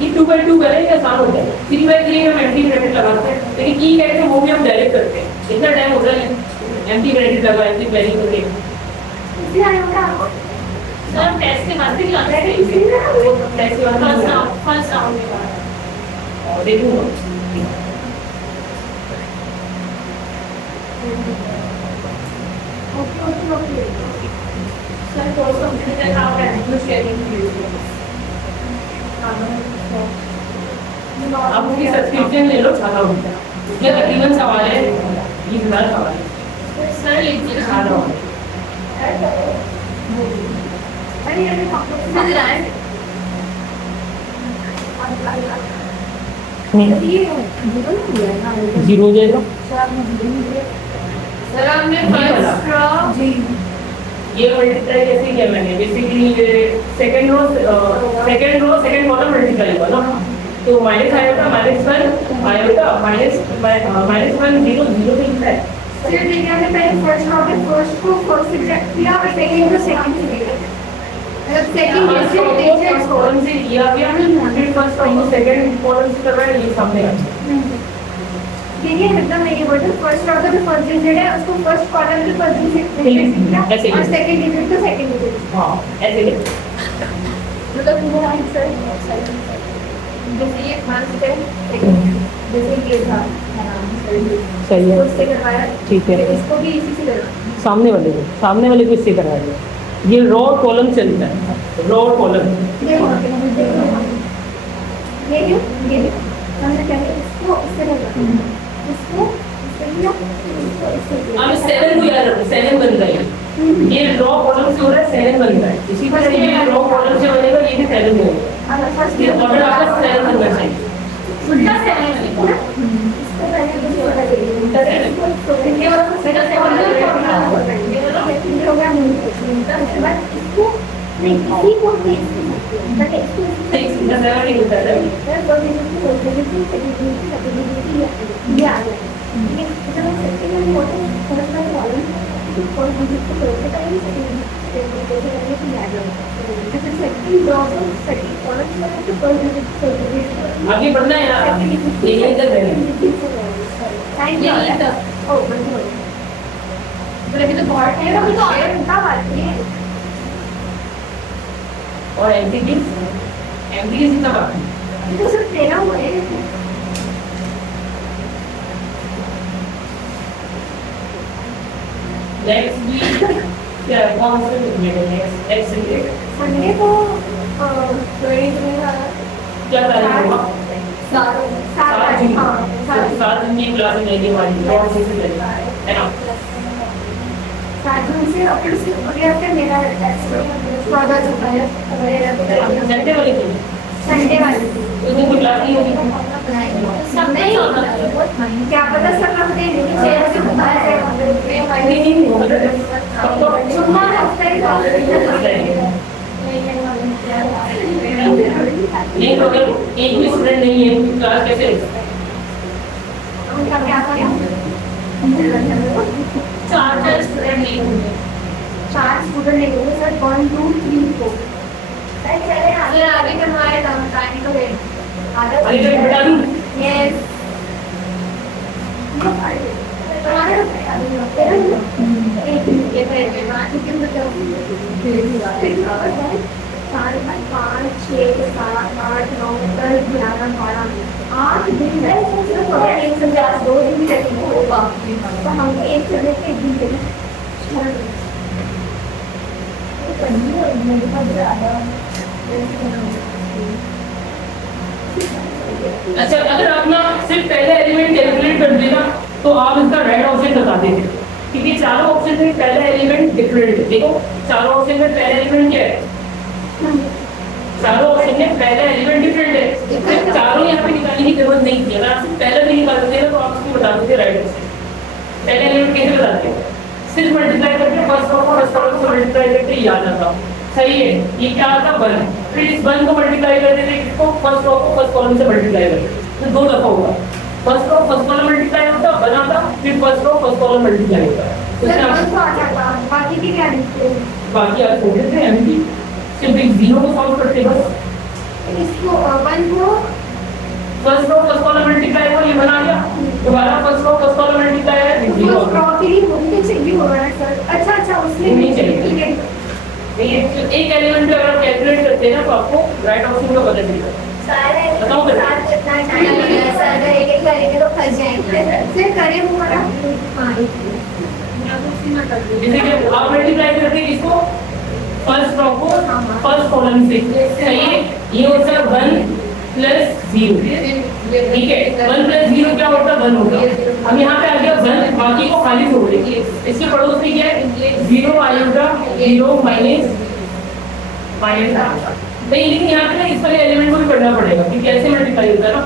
ये 2/2 करें ये आसान होता है, 3/3 हम एम्प्टी ब्रैकेट लगाते हैं, लेकिन की कहते हैं वो भी हम डायरेक्ट करते हैं। इतना टाइम होता है एम्प्टी ब्रैकेट लगाए थे पहले करके। सर टेस्ट के बाद भी आते हैं, टेस्ट के बाद फर्स्ट राउंड के बाद और देखूंगा सर कोर्स कंप्लीट है आप एडमिट शेयरिंग आप उसकी सब्सक्रिप्शन ले लो, 18 रुपये ये तकरीबन सवाल है 20,000 सवाल है। सर लीजिए 18 जीरो हो जाएगा। सर हमने फर्स्ट रॉ ये मल्टीप्लाई कैसे किया मैंने? Basically second row second column multiply हुआ ना, तो माइनस आयोटा -1 आयोटा -1 0 0 पे लिखा है। फिर देखिए हमने पहले फर्स्ट को फर्स्ट एग्जैक्ट किया और सेकंड को सेकंड किया, मतलब सेकंड कॉलम से किया गया है, फिर फर्स्ट कॉलम सेकंड कॉलम से करवाया, ये सामने आ देखिए मतलब मेरी वर्ड फर्स्ट ऑर्डर में फर्स्ट डिजिट है उसको फर्स्ट कॉलम के फर्स्ट डिजिट ऐसे ही। और सेकंड डिजिट तो सेकंड डिजिट। हां ऐसे ही। मतलब वो आंसर जैसे ये फर्स्ट है, जैसे ये था सही है, उससे करवाया, ठीक है। इसको भी इसी से करवाया। सामने वाले को इससे करा दिया। ये रो कॉलम चलता है, रो कॉलम। ये क्यों ये हमने क्या किया, इसको इससे लगा, इसको इससे किया, इसको इससे किया। अब 7 को याद रखो, 7 बन रहा है। ये रो कॉलम से हो रहा है, 7 बन रहा है। इसी तरह ये रो कॉलम से बनेगा, ये भी 7 बनेगा। अब फर्स्ट ये ऑर्डर आपका 7 बनना चाहिए। उल्टा से है इसको पहले इसको लगा उल्टा 7 ये वाला सेकंड से वाला ये हो गया उसके बाद इसको नहीं इसी को भी बट इसको नहीं, सीधा 7 नहीं होता है। ये आ गया ठीक है जब हम सेकंड में होते हैं फर्स्ट का कॉलम और हम इसको करते टाइम सेकंड करने की याद है जैसे सेकंड ड्रॉ को सेकंड कॉलम में तो फर्स्ट आगे बढ़ना है यार, ये इधर रहना है। टाइम ये इधर। ओ बंद हो गया पर अभी तो बहुत है अभी तो उनका बात है और एमटीज इतना बाकी है। ये तो सिर्फ तेरा हुआ है नेक्स्ट वीक क्या कौन से नेक्स्ट वीक संडे को क्या तारीख होगा? 7 जून। हाँ 7 जून की क्लास रहेगी हमारी, कौन सी से लगेगी, है ना? 7 जून से अप्रैल से अगले हफ्ते मेरा टेस्ट 14 जून है संडे वाले दिन संडे वाले तो दिन कोई क्लास नहीं होगी। सब नहीं होता क्या पता सर रख दे लेकिन शेयर से बाहर नहीं होगा तो जुम्मा हफ्ते ही नहीं तो अगर एक भी स्टूडेंट नहीं है तो क्लास कैसे ले सकते हैं? उनका क्या करें 4 स्टूडेंट नहीं होंगे 4 स्टूडेंट नहीं होंगे सर 1 2 3 4 चले अगर आगे करवाए तो बताने को है अरे जब बता दूं यस ये पहले बात लेकिन मतलब 4 5 6 7 8 9 10 11 12 8 दिन है सिर्फ अगर एक संख्या 2 दिन भी लगेंगे होगा तो हम एक जगह के दिन के अच्छा अगर आप ना सिर्फ पहला एलिमेंट कैलकुलेट कर देना तो आप इसका राइट ऑप्शन बता देते, क्योंकि चारों ऑप्शन में पहला एलिमेंट डिफरेंट है। देखो चारों ऑप्शन में पहला एलिमेंट क्या है, चारों ऑप्शन में पहला एलिमेंट डिफरेंट है, सिर्फ चारों यहाँ पे निकालने की जरूरत नहीं थी। अगर आप सिर्फ पहला भी निकाल देते ना तो आप उसको बता देते राइट ऑप्शन। पहला एलिमेंट कैसे बताते हैं, सिर्फ मल्टीप्लाई करके फर्स्ट रो को मल्टीप्लाई करके याद आता, सही है। ये क्या आता 1, फिर इस 1 को मल्टीप्लाई कर देते इसको फर्स्ट रो को फर्स्ट कॉलम से मल्टीप्लाई कर देते, तो 2 दफा होगा। First row first column multiply होता बनाता, फिर first row first column multiply होता है। सर बस तो आ जाता बाकी की क्या लिखते हैं बाकी आप छोड़ देते हैं एमटी, सिर्फ एक 0 को सॉल्व करते बस। इसको 1 को first row first column multiply को ये बना लिया, दोबारा first row first column multiply है फिर 0 उसको प्रॉपर्टी होनी चाहिए होगा ना सर अच्छा उसमें नहीं चाहिए। ठीक है नहीं है, तो एक एलिमेंट अगर आप कैलकुलेट करते हैं ना तो आपको राइट ऑप्शन का पता चलेगा। सारे बताओ फिर। साथ कितना टाइम लगेगा सर अगर एक करेंगे तो फंस जाएंगे फिर करें हमारा हाँ जैसे कि आप मल्टीप्लाई करते हैं किसको, फर्स्ट रो को फर्स्ट कॉलम से, सही है। ये होता है 1 + 0, ठीक है। 1 + 0 क्या होता है 1 होगा। अब यहाँ पे आ गया 1, बाकी को खाली छोड़ देंगे। इसके पड़ोस में क्या है 0 आएगा 0 माइनस नहीं, लेकिन यहाँ पे ना इस वाले एलिमेंट को भी पढ़ना पड़ेगा कि कैसे मल्टीप्लाई होता है ना।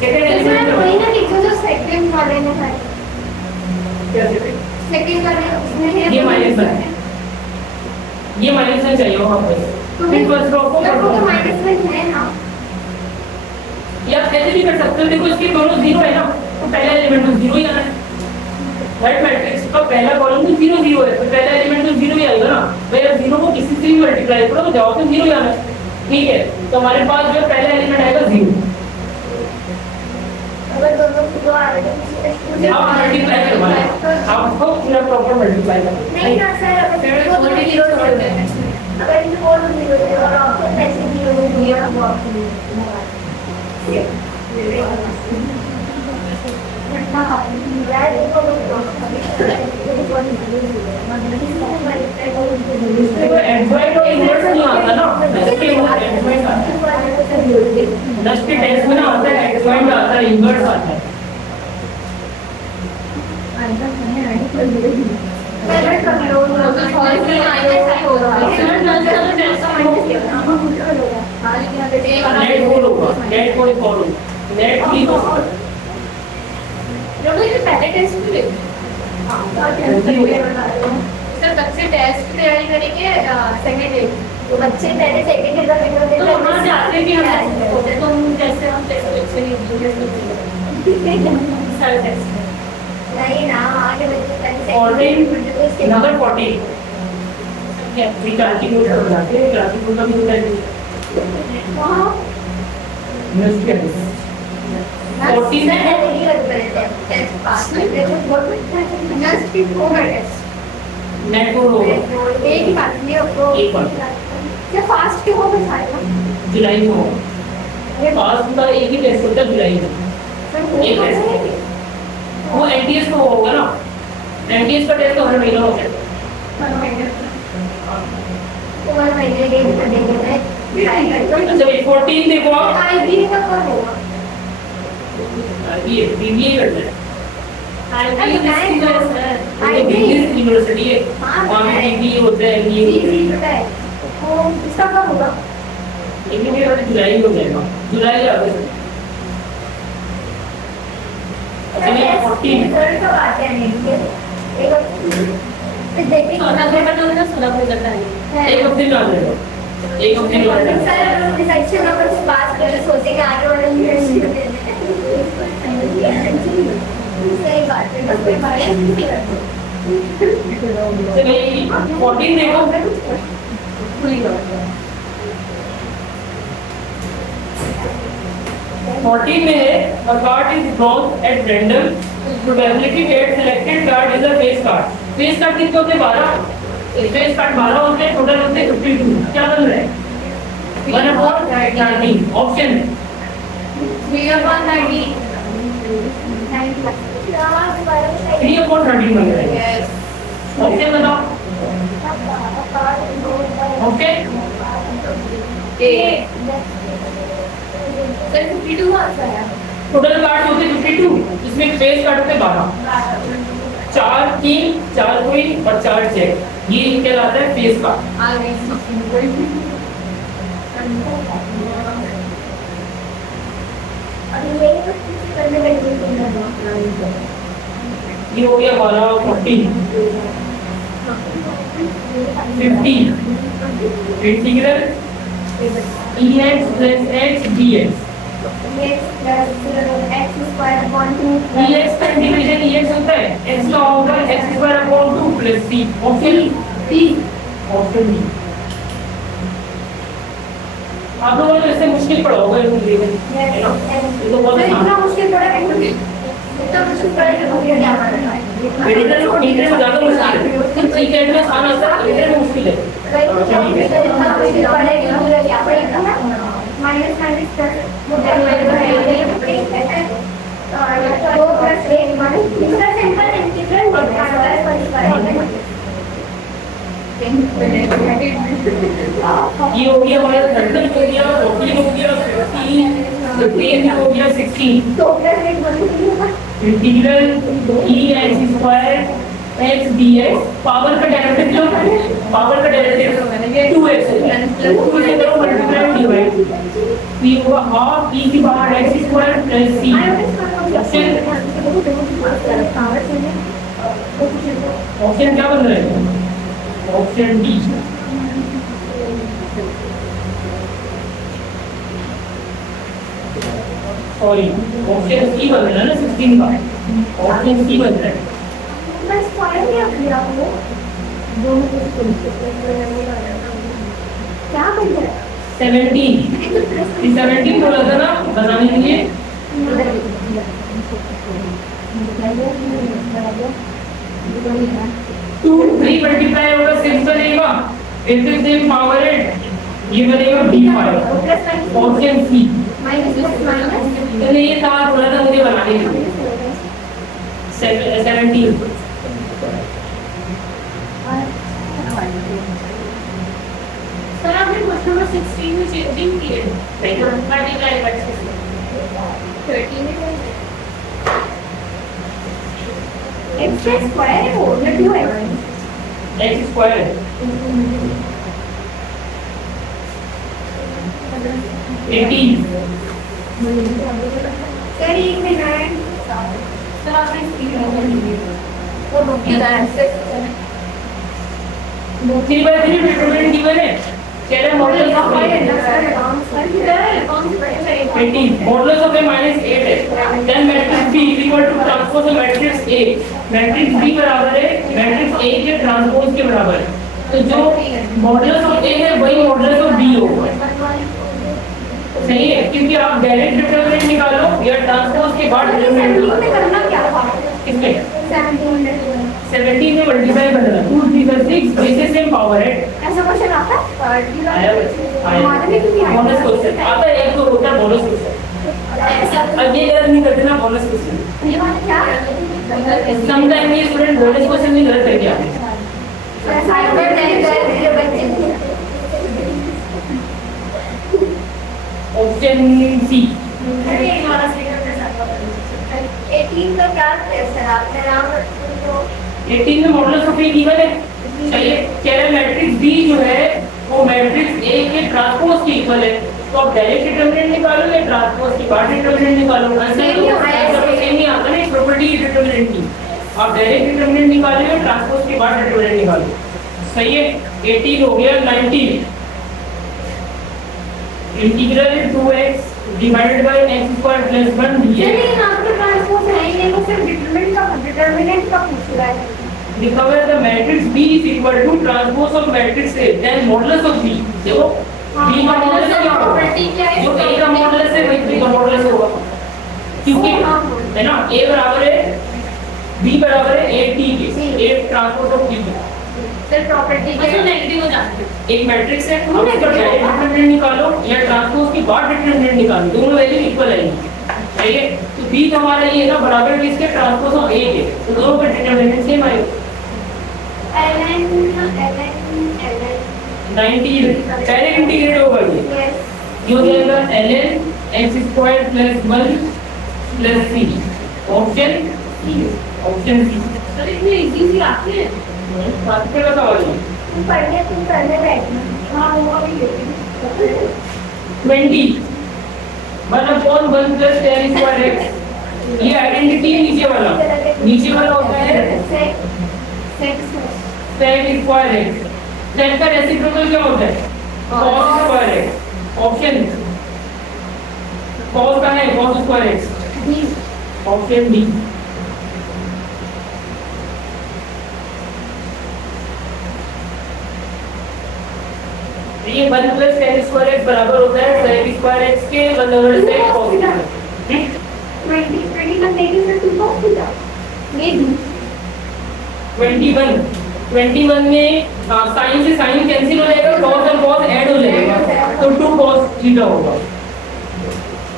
सेकंड सर एलिमेंट वही ना लिखो जो सेकंड वाले में है कैसे सेकंड वाले उसमें है ये माइनस है, ये माइनस में चाहिए वहाँ पर, तो फिर फर्स्ट रो को सर वो तो माइनस में है ना या ऐसे भी कर सकते हो। देखो इसके दोनों 0 है ना, तो पहला एलिमेंट तो 0 ही आना है। राइट मैट्रिक्स का पहला कॉलम तो 0 0 है, तो पहला एलिमेंट तो 0 ही आएगा ना। भाई अगर 0 को किसी से भी मल्टीप्लाई करो तो जवाब तो 0 ही आना है, ठीक है। तो हमारे पास जो पहला एलिमेंट आएगा 0। अगर दोनों को आ रहे हैं आप मल्टीप्लाई करवाएं, आपको पूरा प्रॉपर मल्टीप्लाई करना नहीं ना सर अगर वो तो 0 छोड़ते हैं अगर इनको 0 और आपको पैसे 0 दिया तो आपको एडजॉइंट और इनवर्स नहीं आता ना, इसके एडजॉइंट आता है। 10 के टेस्ट में ना आता है एडजॉइंट आता है, इनवर्स आता है। नेट फोर होगा, net four follow, net three पहले टेस्ट भी लेते सर बच्चे टेस्ट तैयारी करेंगे सेकंड डे तो बच्चे पहले सेकंड ईयर का पेपर देते तो वहाँ जाते भी हम होते तो हम जैसे हम टेस्ट अच्छे सारे टेस्ट नहीं ना आगे बच्चे पहले 14 नंबर 14 ये क्लासिकल हो जाते हैं, क्लासिकल का भी होता है वहाँ म्यूजिकल 14 से नहीं लगते टेस्ट पास करते तो बहुत नेक्स्ट वीक होगा टेस्ट नेट फोर होगा एक ही बात नहीं आपको एक बात। क्या फास्ट क्यों होगा सारा जुलाई में होगा, पास का एक ही टेस्ट होता है जुलाई में, एक टेस्ट वो एनटीएस का होगा ना, एनटीएस का टेस्ट तो हर महीना होता है। तुम्हारे महीने डेट कर देंगे अच्छा ये 14 देखो आप, आईबी का कब होगा ये बीबीए करना है, ये बिजनेस यूनिवर्सिटी है, वहाँ में बीबीए होता है, एमबीए वो इसका कब होगा लेकिन ये जुलाई हो जाएगा, जुलाई या अगस्त। अच्छा ये 14 रिजल्ट कब आते हैं नहीं फिर देखेंगे एक हफ्ते में आ जाएगा, एक हफ्ते में आ जाएगा। सर रिसेक्शन में कुछ बात कर सोचेंगे आगे वाले यूनिवर्सिटी सही बात है बस कोई बात चलिए 14 देखो, 14 में है a card is drawn at random, probability get selected card is a face card। face card कितने होते हैं 12, face card 12 होते हैं, टोटल होते हैं 52। क्या बन रहा है 1/13 ऑप्शन है 3/13 बन रहा है, ऑप्शन बताओ। ओके टोटल कार्ड होते 52, इसमें फेस कार्ड होते 12, 4 किंग 4 क्वीन और 4 चेक, ये कहलाता है फेस कार्ड। ये हो गया 12 14 15 integral ex plus x dx, ex का इंटीग्रेशन ex होता है, x का होगा x square upon 2 plus c, option B. आप लोगों ने इससे मुश्किल पड़ा होगा इंटीग्रेशन, है ना? ये तो बहुत इतना आसान मुश्किल पड़ा है इतना मुश्किल पड़ा है मुझे क्या मालूम मेडिकल को इंटर में ज्यादा मुश्किल है, सीकेट में आसान आता है, इंटर में मुश्किल है। ये हो गया हमारा 13 हो गया, 14 हो गया, 15 हो गया, 16 integral ex square x dx, power का डेरिवेटिव जो है, पावर का डेरिवेटिव 2x है, 2 से करो मल्टीप्लाई डिवाइड, तो ये होगा हाफ e की power x square plus c। Option क्या बन रहा है? Option D. Sorry option C बन रहा है ना 16 का, ऑप्शन सी बन रहा है। क्या बन रहा है 17 बोला था ना बनाने के लिए, 2 3 मल्टीप्लाई होगा 6 बनेगा, फिर से सेम पावर है, ये बनेगा b5, ऑप्शन सी। तो ये कहाँ बोला था मुझे बनाने के लिए 17 सर आपने क्वेश्चन नंबर 16 में चेंजिंग की है मल्टीप्लाई बाय 13 एक्स स्क्वायर है वो या 2x x स्क्वायर है 18 सर एक मिनट सर आपने वो रुकी था ऐसे 3/3 डिटरमिनेंट गिवन है कह रहे modulus of 18 modulus of a minus 8 है then matrix b equal to transpose of matrix a matrix b बराबर है मैट्रिक्स a के ट्रांसपोज के बराबर है तो जो मॉडुलस ऑफ a है वही मॉडुलस ऑफ b होगा सही है क्योंकि आप डायरेक्ट डिटरमिनेंट निकालो या ट्रांसपोज के बाद डिटरमिनेंट निकालो करना क्या था किसमें 17 में मल्टीप्लाई करना 2 3 6 बेसिस सेम पावर है ऐसा क्वेश्चन आता है आया बोनस क्वेश्चन आता है एक तो होता है बोनस क्वेश्चन अब ये गलत नहीं करते ना बोनस क्वेश्चन ये बात क्या समटाइम ये स्टूडेंट बोनस क्वेश्चन नहीं गलत करके आते हैं ऑप्शन सी 18 का क्या है सर आपने नाम 18 में मॉडुलस ऑफ a गिवन है चलिए कह रहे मैट्रिक्स b जो है वो मैट्रिक्स a के ट्रांसपोज के इक्वल है तो आप डायरेक्ट डिटरमिनेंट निकालो या ट्रांसपोज के बाद डिटरमिनेंट निकालो ऐसे तो सेम ही आता है प्रॉपर्टी डिटरमिनेंट की आप डायरेक्ट डिटरमिनेंट निकालो या ट्रांसपोज के बाद डिटरमिनेंट निकालो सही है 18 हो गया 19 integral 2x divided by x square plus 1 dx नहीं आपके ट्रांसपोज है ही नहीं वो सिर्फ डिटरमिनेंट का पूछ रहा है discover the matrix B is equal to transpose of matrix A then modulus of B देखो B का मॉडुलस क्या होगा जो A का मॉडुलस है वही B का मॉडुलस होगा क्योंकि है ना A बराबर है B बराबर है A T के A transpose of T sir property अच्छा नेगेटिव हो जाते हैं एक मैट्रिक्स है अब इसका डायरेक्ट डिटरमिनेंट निकालो या ट्रांसपोज के बाद डिटरमिनेंट निकालो दोनों वैल्यू इक्वल आएंगी सही है तो B तो हमारा ये है ना बराबर है इसके ट्रांसपोज ऑफ A के तो दोनों का डिटरमिनेंट सेम आएगा 19 पहले इंटीग्रेट होगा ये हो जाएगा ln x square plus 1 plus c option C sir इतने इजी सी आते हैं बात पे का सवाल है तुम पढ़ने बैठना हाँ वो अभी 20 1/1 प्लस tan स्क्वायर x ये आइडेंटिटी नीचे वाला होता है sec स्क्वायर x sec का रेसिप्रोकल क्या होता है cos square x option cos का है cos square x option D ये 1 प्लस tan स्क्वायर x बराबर होता है sec स्क्वायर x के 1/sec cos 20 देखें सर तुम कौन सी जाओ ये 21 में साइन से साइन कैंसिल हो जाएगा cos और cos ऐड हो जाएगा तो 2 cos थीटा होगा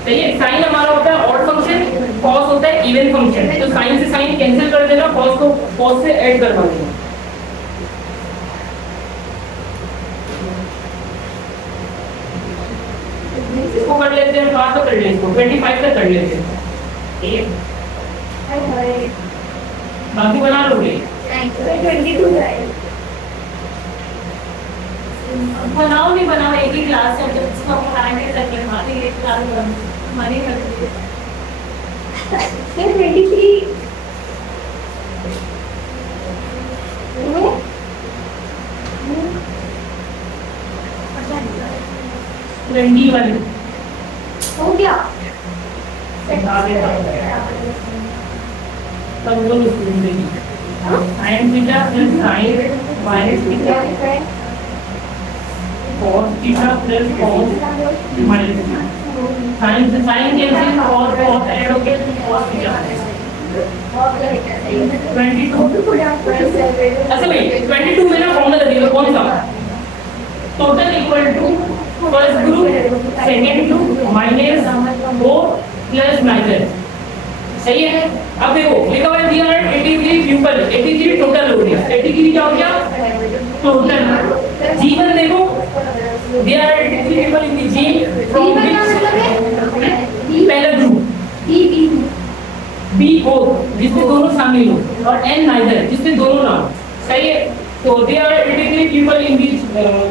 सही है साइन हमारा होता है ऑड फंक्शन cos होता है इवन फंक्शन तो साइन से साइन कैंसिल कर देना cos को cos से ऐड करवा देना इसको कर लेते हैं कहां तक कर लेते हैं इसको 25 तक कर लेते हैं ठीक है बाकी बना लोगे 22 जाएगा बनाओ नहीं बनाओ एक ही क्लास है जब इसको पढ़ाएंगे तब हमारी एक क्लास हमारी करती है सर 23 21 हो गया तब वो स्टूडेंट देगी sin theta plus sin minus theta cos theta plus cos minus theta sin से sin कैंसिल cos ऐड हो गया cos थीटा 22 अच्छा भाई 22 में ना फॉर्मूला लगेगा कौन सा total equal to first group second group minus both plus minus, सही है। अब देखो लिखा हुआ है दिया है 83 प्यूपल, 83 टोटल हो गया, 83 क्या हो गया टोटल। जीवन देखो दिया है 83 people in the gym from which पहला ग्रुप बी बोथ जिसमें दोनों शामिल हो और एन नाइदर जिसमें दोनों ना हो, सही है। तो they are 83 people in this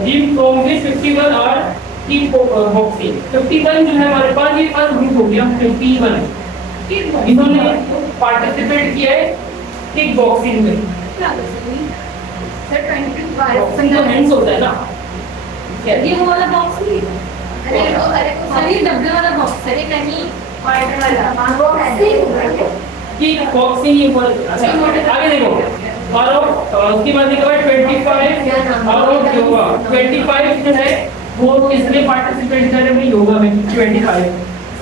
gym from which 51 are kick boxing. 51 जो है हमारे पास ये फर्स्ट ग्रुप हो गया 51, इन्होंने पार्टिसिपेट किया है किक बॉक्सिंग में। बॉक्सिंग का हैंड्स होता है ना, ये वो वाला बॉक्स नहीं, अरे डब्बे वाला बॉक्स है नहीं, किक बॉक्सिंग ये बोल। अच्छा आगे देखो और उसके बाद देखो 25 और योगा 25 जो है वो किसने पार्टिसिपेट करे अपनी योगा में 25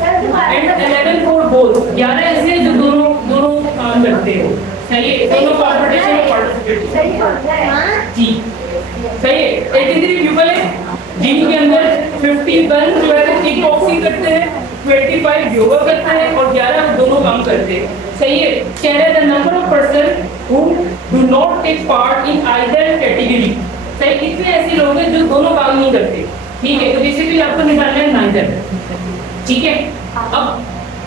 एंड 11 फॉर बोथ 11 ऐसे जो दोनों काम करते हो, सही है, दोनों कॉम्पिटिशन में पार्टिसिपेट जी, सही है। 83 पीपल है जिनके अंदर 51 जो है किक बॉक्सिंग करते हैं, 25 योगा करते हैं और 11 दोनों काम करते हैं, सही है। कह रहे the number of person who do not take part in either category, सही, कितने ऐसे लोग हैं जो दोनों काम नहीं करते, ठीक है। तो बेसिकली आपको निकालना है नाइदर, ठीक है। अब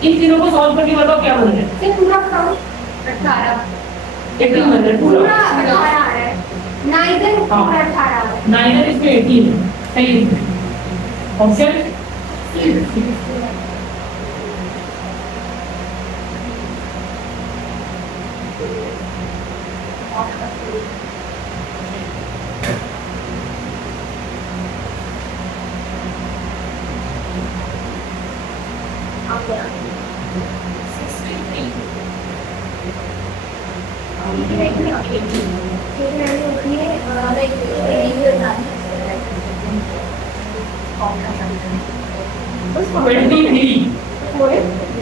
इन तीनों को सॉल्व करके बताओ क्या बनना है। पूरा काउंट 18 18 बनना है पूरा पूरा 18 आ रहा है, नाइदर पूरा 18 आ रहा है। नाइदर इसमें 18 है, सही है। Option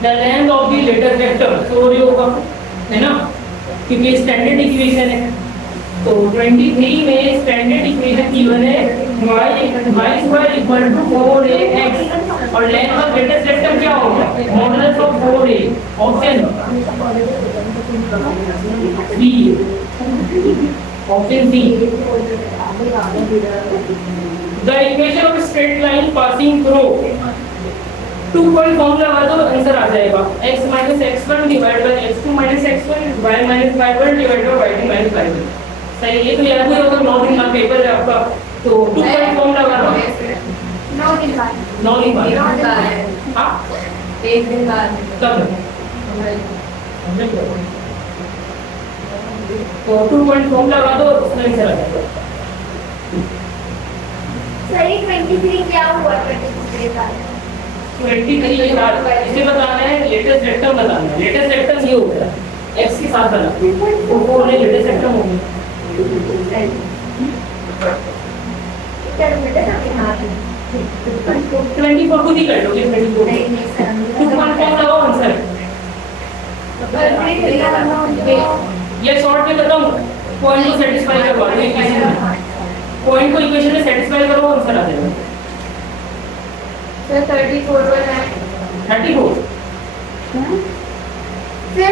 the length of the latus rectum तो ये होगा, है ना, क्योंकि स्टैंडर्ड इक्वेशन है। तो 23 में स्टैंडर्ड इक्वेशन गिवन है y इक्वल टू 4ax और लेंथ ऑफ लेटेस्ट वेक्टर क्या होगा modulus of 4a। Option B, option B. The equation of straight line passing through 2 point formula लगा दो आंसर आ जाएगा x - x1 divide by x2 - x1 y - y1 divide by y2 - y1, सही। ये तो याद ही होगा, 9 दिन का पेपर है आपका, तो 2 पॉइंट फॉर्मूला लगा दो 9 दिन बाद 9 दिन बाद हां 1 दिन बाद कब तो 2 पॉइंट फॉर्मूला लगा दो उसमें आंसर आ जाएगा। सही 23 क्या हुआ 23 का 23 ये बात इसे बताना है, लेटेस्ट वेक्टर बताना है। लेटेस्ट वेक्टर ये होगा x के साथ बना तो 4 ने लेटेस्ट वेक्टर हो गया। 24 को ही कर लोगे 24 2 पॉइंट फॉर्म लगाओ आंसर। ये शॉर्ट में बताऊं पॉइंट को सेटिस्फाई करवा दो इक्वेशन में, पॉइंट को इक्वेशन में सेटिस्फाई करो आंसर आ जाएगा। सर 34 पर है 34 फिर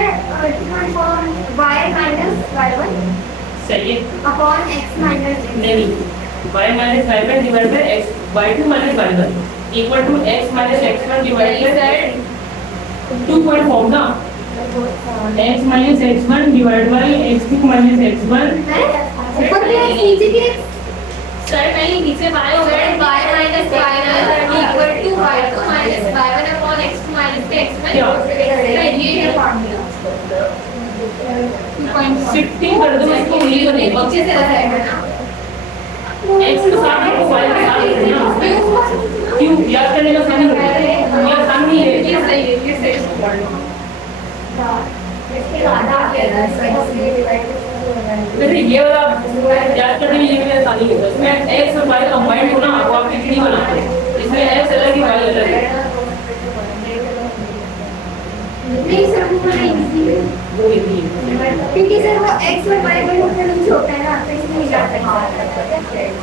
अपॉन y - y1 सही है अपॉन x - नहीं y - y1 divide by x y2 - y1 equal to x - x1 divide by 2 point form ना x - x1 divide by x2 - x1 ऊपर के नीचे के सर नहीं नीचे बाएं हो गए y - y1 equal to y2 - y1 upon x2 - x1 ये है फॉर्मूला 16 कर दो इसको नहीं बनेगा नीचे से रहेगा ना x के साथ y के साथ है क्यों याद करने का आसान होता है, ये आसान नहीं है। ये सही है, ये सही इसके आधा आ गया वैसे ये वाला याद करने में ये भी आसानी होता है। इसमें x और y कंबाइंड होना वो आप कितनी बनाते हैं, इसमें x अलग ही y अलग है, नहीं सर वो नहीं वो इजी है। क्योंकि सर वो x और y बड़े होते हैं छोटा है ना तो इसमें नहीं जाता है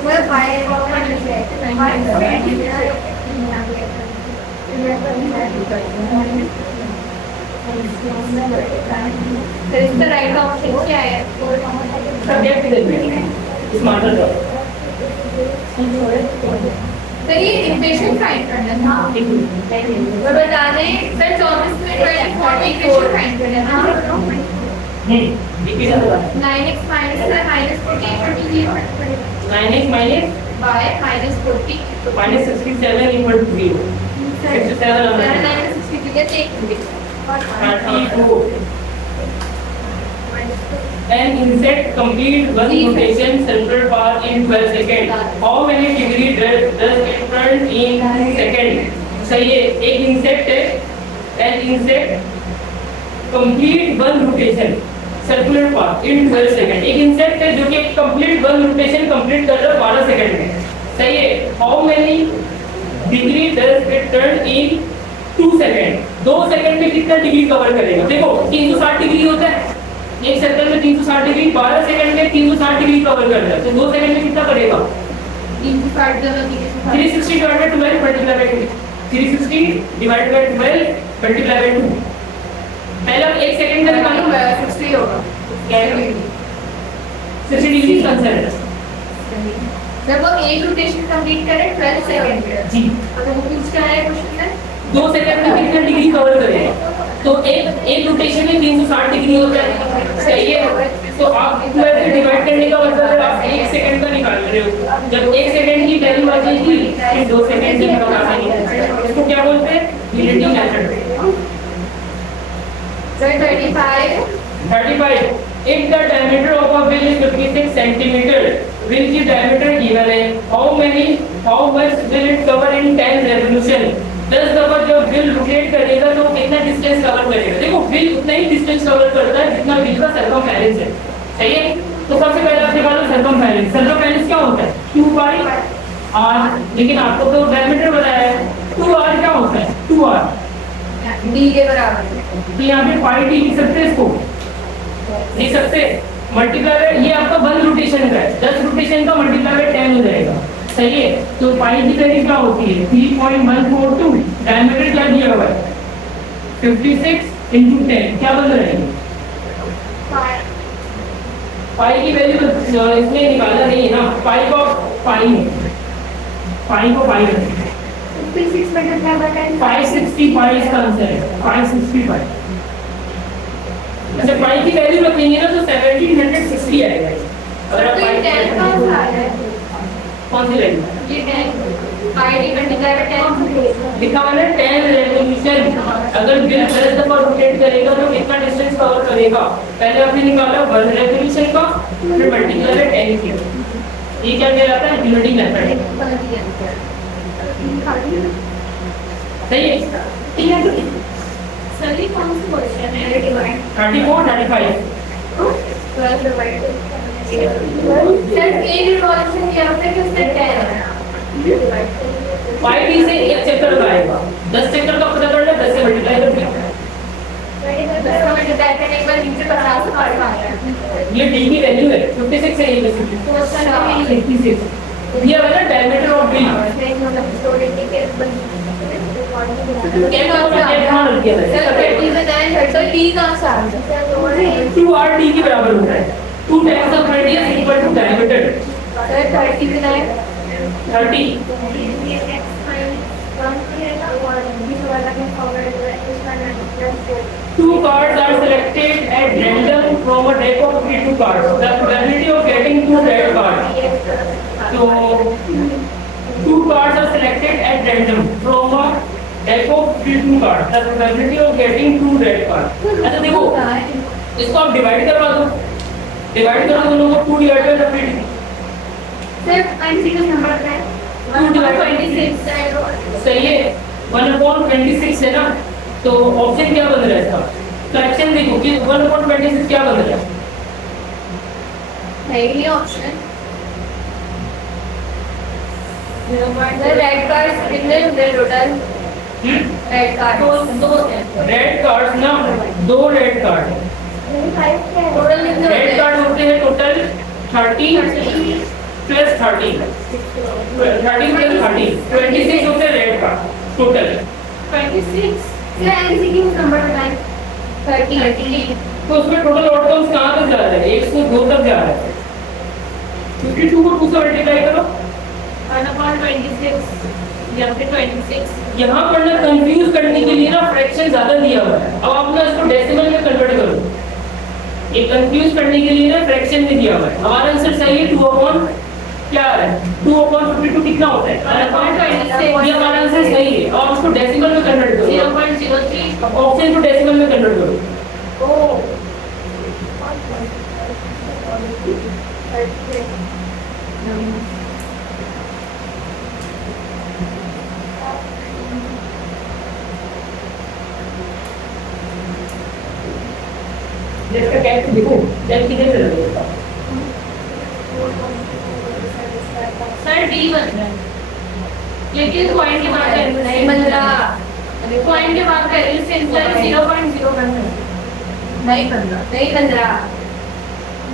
वो y और नीचे तो इसका राइट ऑप्शन क्या है? सब्जेक्ट देखिए स्मार्टर जॉब तो ये इक्वेशन फाइंड करना था और बता दें सर 24 में 40 इक्वेशन फाइंड करना था। Equation 9x minus 40 9x minus by minus 40 minus 67 equal to 0 67 32 and insert complete one rotation circular path in 12 seconds. How many degree does it turn in second? सही है, एक insect है and insect complete one rotation circular path in 12 seconds. एक insect है जो कि complete one rotation complete कर रहा है 12 सेकंड में. सही है. How many degree does it turn in 2 second? 2 second में कितना डिग्री कवर करेगा? देखो 360 डिग्री होता है एक सर्कल में 360 डिग्री 12 सेकंड में 360 डिग्री कवर कर रहा है तो 2 सेकंड में कितना करेगा 360 divided by 12 multiply by 2 360 divided by 12 multiply by 2 पहले हम 1 सेकंड का निकालो 60 होगा 60 डिग्री कंसर्न जब वो एक रोटेशन कंप्लीट करे 12 सेकंड जी अगर वो पूछता है क्वेश्चन में 2 सेकंड में कितना डिग्री कवर करेगा तो एक रोटेशन में 360 डिग्री होता है सही है तो आप 12 से डिवाइड करने का मतलब है आप 1 सेकंड का निकाल रहे हो जब 1 सेकंड की वैल्यू आ जाएगी फिर 2 सेकंड की निकाल देंगे इसको क्या बोलते हैं relative method sir 35 if the diameter of a wheel is 56 centimeter which the diameter given है how much will it cover in 10 revolution 10 दफा जब व्हील रोटेट करेगा तो कितना डिस्टेंस कवर करेगा देखो व्हील उतना ही डिस्टेंस कवर करता है जितना व्हील का सरकमफेरेंस है सही है तो सबसे पहले आप निकालो सरकमफेरेंस क्या होता है 2 पाई r लेकिन आपको तो डायमीटर बताया है 2r क्या होता है 2r d के बराबर तो यहाँ पे पाई d लिख सकते हैं इसको लिख सकते मल्टीप्लाई ये आपका 1 रोटेशन का है 10 रोटेशन का मल्टीप्लाई बाय 10 हो जाएगा सही है तो पाई की वैल्यू क्या होती है 3.142 डायमीटर क्या दिया हुआ है 56 into 10 क्या बन रहा है पाई की वैल्यू इसमें निकालना नहीं है ना पाई को पाई रखें 56 मल्टीप्लाई बाय 10 565 इसका आंसर है 565 अच्छा पाई की वैल्यू रखेंगे ना तो 1760 आएगा अगर आप तो ये 10 का आ है कौन सी वैल्यू ये 10 पाई डी मल्टीप्लाई बाय 10 लिखा हुआ है 10 रेवोल्यूशन अगर व्हील 10 दफा रोटेट करेगा तो कितना डिस्टेंस कवर करेगा पहले आपने निकाला 1 रेवोल्यूशन का फिर मल्टीप्लाई बाय 10 किया ये क्या कहलाता है यूनिटी मेथड सही है सर ये कौन सी क्वेश्चन है 34 35 12 डिवाइड सर एक रिवॉल्यूशन क्या होता है कि उससे 10 5d से एक चक्कर लगाएगा 10 चक्कर का पता करना 10 से मल्टीप्लाई कर दिया 10 का मल्टीप्लाई करने के बाद नीचे 50 से काट आता है ये d की वैल्यू है 56 है ये बेसिकली 56 दिया हुआ है ना डायमीटर ऑफ व्हील तो टी कहाँ से आ गया 2rd के बराबर होता है 2 times of radius equal to diameter sir 30 बनाए 30 two cards are selected at random from a deck of 52 cards the probability of getting 2 red cards so 2 cards are selected at random from a deck of 52 cards the probability of getting 2 red cards अच्छा देखो इसको आप divide करवा दो divide करो दोनों को 2 divide by 52 सिर्फ एमसीक्यू नंबर है 2 डिवाइड बाय 26 सही है 1/26 है ना तो ऑप्शन क्या बन रहा है इसका करेक्शन देखो कि 1/26 क्या बन रहा है ये ऑप्शन रेड कार्ड कितने होते हैं टोटल रेड कार्ड दो रेड कार्ड्स ना 2 रेड कार्ड टोटल कितने होते रेड हैं कार्ड होते हैं टोटल 30 प्लस 30 30 प्लस 30 26 होते हैं red card total 26. Sir MCQ number बताएं 30 तो उसमें टोटल आउटकम्स कहाँ तक जा रहा है? 102 तक जा रहा है। 52 को 2 से मल्टीप्लाई करो। 1/26 या फिर 26. यहाँ पर ना कंफ्यूज करने के लिए ना फ्रैक्शन ज्यादा दिया हुआ है। अब आप ना इसको डेसिमल में कन्वर्ट करो। ये कंफ्यूज करने के लिए ना फ्रैक्शन में दिया हुआ है। हमारा आंसर सही है 2 अपॉन क्या है 2/52 कितना होता है? 1/26. ये हमारा आंसर सही है। और उसको डेसिमल में कन्वर्ट करो। 0.03. अब ऑप्शन को डेसिमल में कन्वर्ट करो। इसका कैसे देखो कैसे किधर से लगेगा? सर डी बन रहा है लेकिन पॉइंट के बाद नहीं बन रहा पॉइंट के बाद वैल्यू से 0.0 बन रहा है. नहीं बन रहा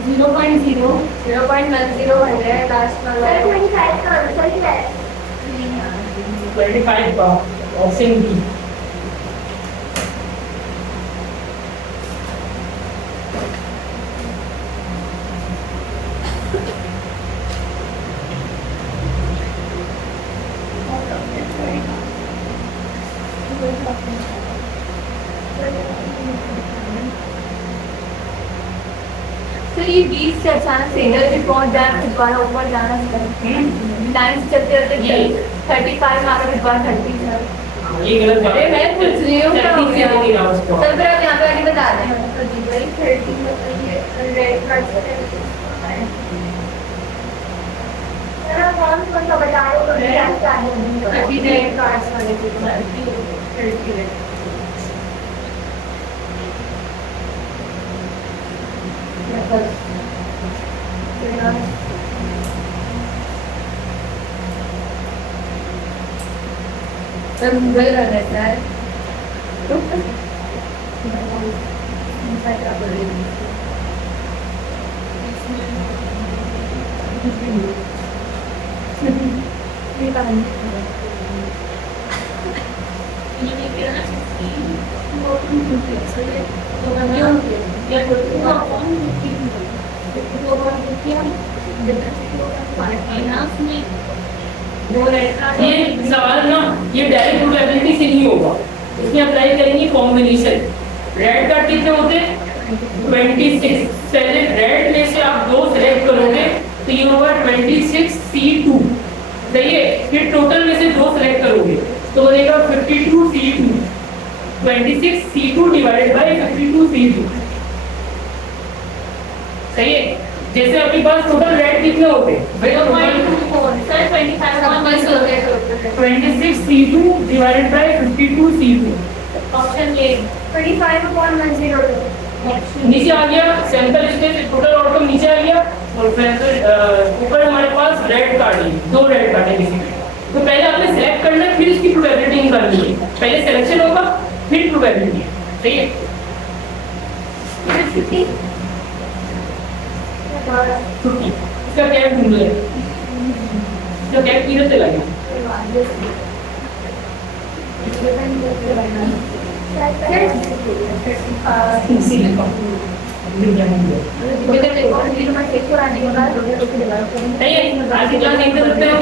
0.0. 0.10 बन रहा है लास्ट सर वाला 25 का आंसर ही है 25 का ऑप्शन बी। सर ये 20 से अचानक से इधर भी पहुंच जाना दोबारा ऊपर जाना लाइन से चलते चलते 35 में आकर दोबारा 30 सर ये गलत बात अरे मैं पूछ रही हूँ क्या हो गया? नहीं रहा उसको। सर फिर आप यहाँ पे आगे बता दें सर आप कौन सा बता रहे हो क्या चाहिए 30 रेड कार्ड्स वाले को सर मुझे रहता है ये सवाल ना ये डायरेक्ट प्रोबेबिलिटी से नहीं होगा। इसमें अप्लाई करेंगे कॉम्बिनेशन। रेड कार्ड कितने होते हैं 26। पहले रेड में से आप 2 सेलेक्ट करोगे तो ये होगा 26C2 सही है। फिर टोटल में से 2 सेलेक्ट करोगे तो बनेगा 52C2 26C2 divided by 52C2 सही है। जैसे आपके पास टोटल रेड कितने होते हैं? 0.24. Sir 25 26C2 divided by 52C2 option A 25/102 नीचे आ गया सैंपल स्टेज टोटल आउटकम नीचे आ गया और फिर ऊपर हमारे पास रेड कार्ड है 2 रेड कार्ड है किसी तो पहले आपने सेलेक्ट करना है फिर इसकी प्रोबेबिलिटी निकालनी है। पहले सिलेक्शन होगा फिर प्रोबेबिलिटी सही है। छुट्टी इसका क्या ढूंढ ले इसका क्या किधर चला गया इसी लिखो आज की क्लास यहीं पे करते हैं।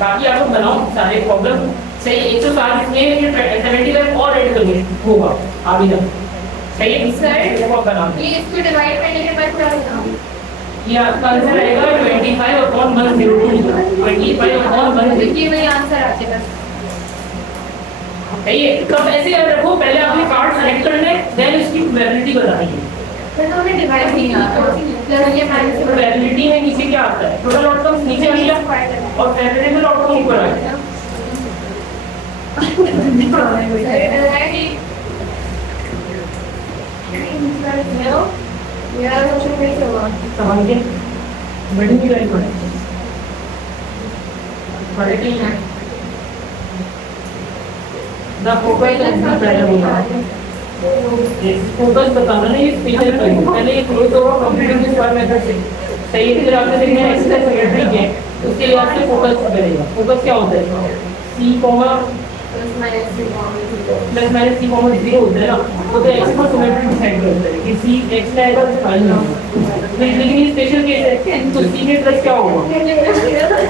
बाकी आप लोग बनाओ सारे प्रॉब्लम सही 160 में 75 और ऐड करेंगे होगा आगे तक सही है सर वो बनाओ। ये इसको डिवाइड करने के बाद क्या होगा? ये आपका आंसर रहेगा 25/102 25/102 ये वही आंसर आ जाएगा सही है। तब ऐसे याद रखो पहले आपने कार्ड सेलेक्ट करना है देन इसकी प्रोबेबिलिटी बतानी है। फिर तो हमें डिवाइड नहीं आता प्लस ये माइनस प्रोबेबिलिटी में नीचे क्या आता है टोटल आउटकम नीचे आ गया और फेवरेबल आउटकम ऊपर आ गया। मेरा क्वेश्चन कैसे होगा? समझ गए बड़ी नहीं लाइन पढ़ेगी the focus and the parameter focus बताना नहीं स्पेशल पहले ये क्लोज होगा कंप्यूटर के स्क्वायर मेथड से सही है। फिर आपने देखना है एक्सेस सेकेंडरी के उसके लिए आपसे फोकस करेगा। फोकस क्या होता है C, माइनस 3 प्लस माइनस सी कॉमन 0 होता है ना, तो एक्स को सिमेट्री डिसाइड करता है कि सी एक्स का आएगा तो फाइनल होगा। लेकिन ये स्पेशल केस है, तो सी में प्लस क्या होगा?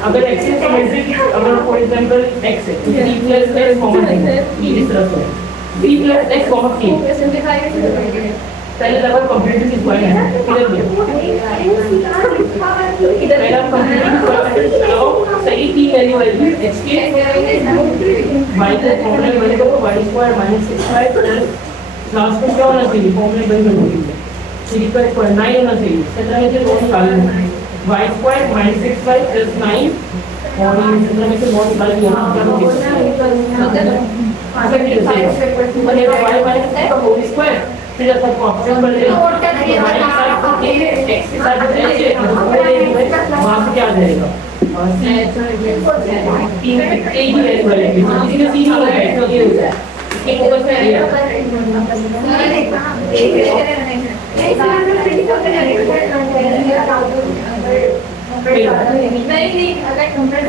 अगर एक्स की सिमेट्री, अगर फॉर एग्जांपल एक्स है तो सी प्लस एक्स कॉमन है, ये इस तरह से सी प्लस एक्स कॉमन सी सिंपलीफाई कैसे करेंगे? पहले लगभग कंप्लीटली स्क्वायर है, इधर भी पहला कंप्लीटली स्क्वायर लगाओ, सही की वैल्यू आएगी एक्स के y के फॉर्मूले में बनेगा तो y square minus 6y plus last में क्या होना चाहिए? फॉर्मूले बन जाएंगे 3 का स्क्वायर 9 होना चाहिए। सत्रह में से 2 निकाल लेना, y square minus 6y plus 9 और ये 17 में से 9 निकाल के यहाँ क्या होगा? बनेगा y माइनस का होल स्क्वायर, फिर जब तक ऑप्शन कर लेना y के साथ x है वहाँ से क्या आ जाएगा? तीन एक ही वैल्यू रहेगी, इसमें तीन हो गए तो ये हो जाए इसके फोकस में आएगा। नहीं अगर कंपेयर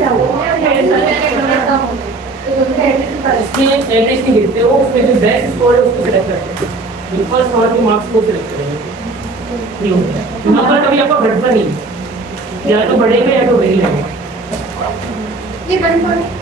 इसमें एवरेज नहीं देखते हो, उसमें जो बेस्ट स्कोर है उसको सिलेक्ट करते हैं, फर्स्ट और के मार्क्स को सिलेक्ट करेंगे। नहीं होता नंबर कभी आपका घटता नहीं, या तो बढ़ेगा या तो वही रहेगा। ये 1.5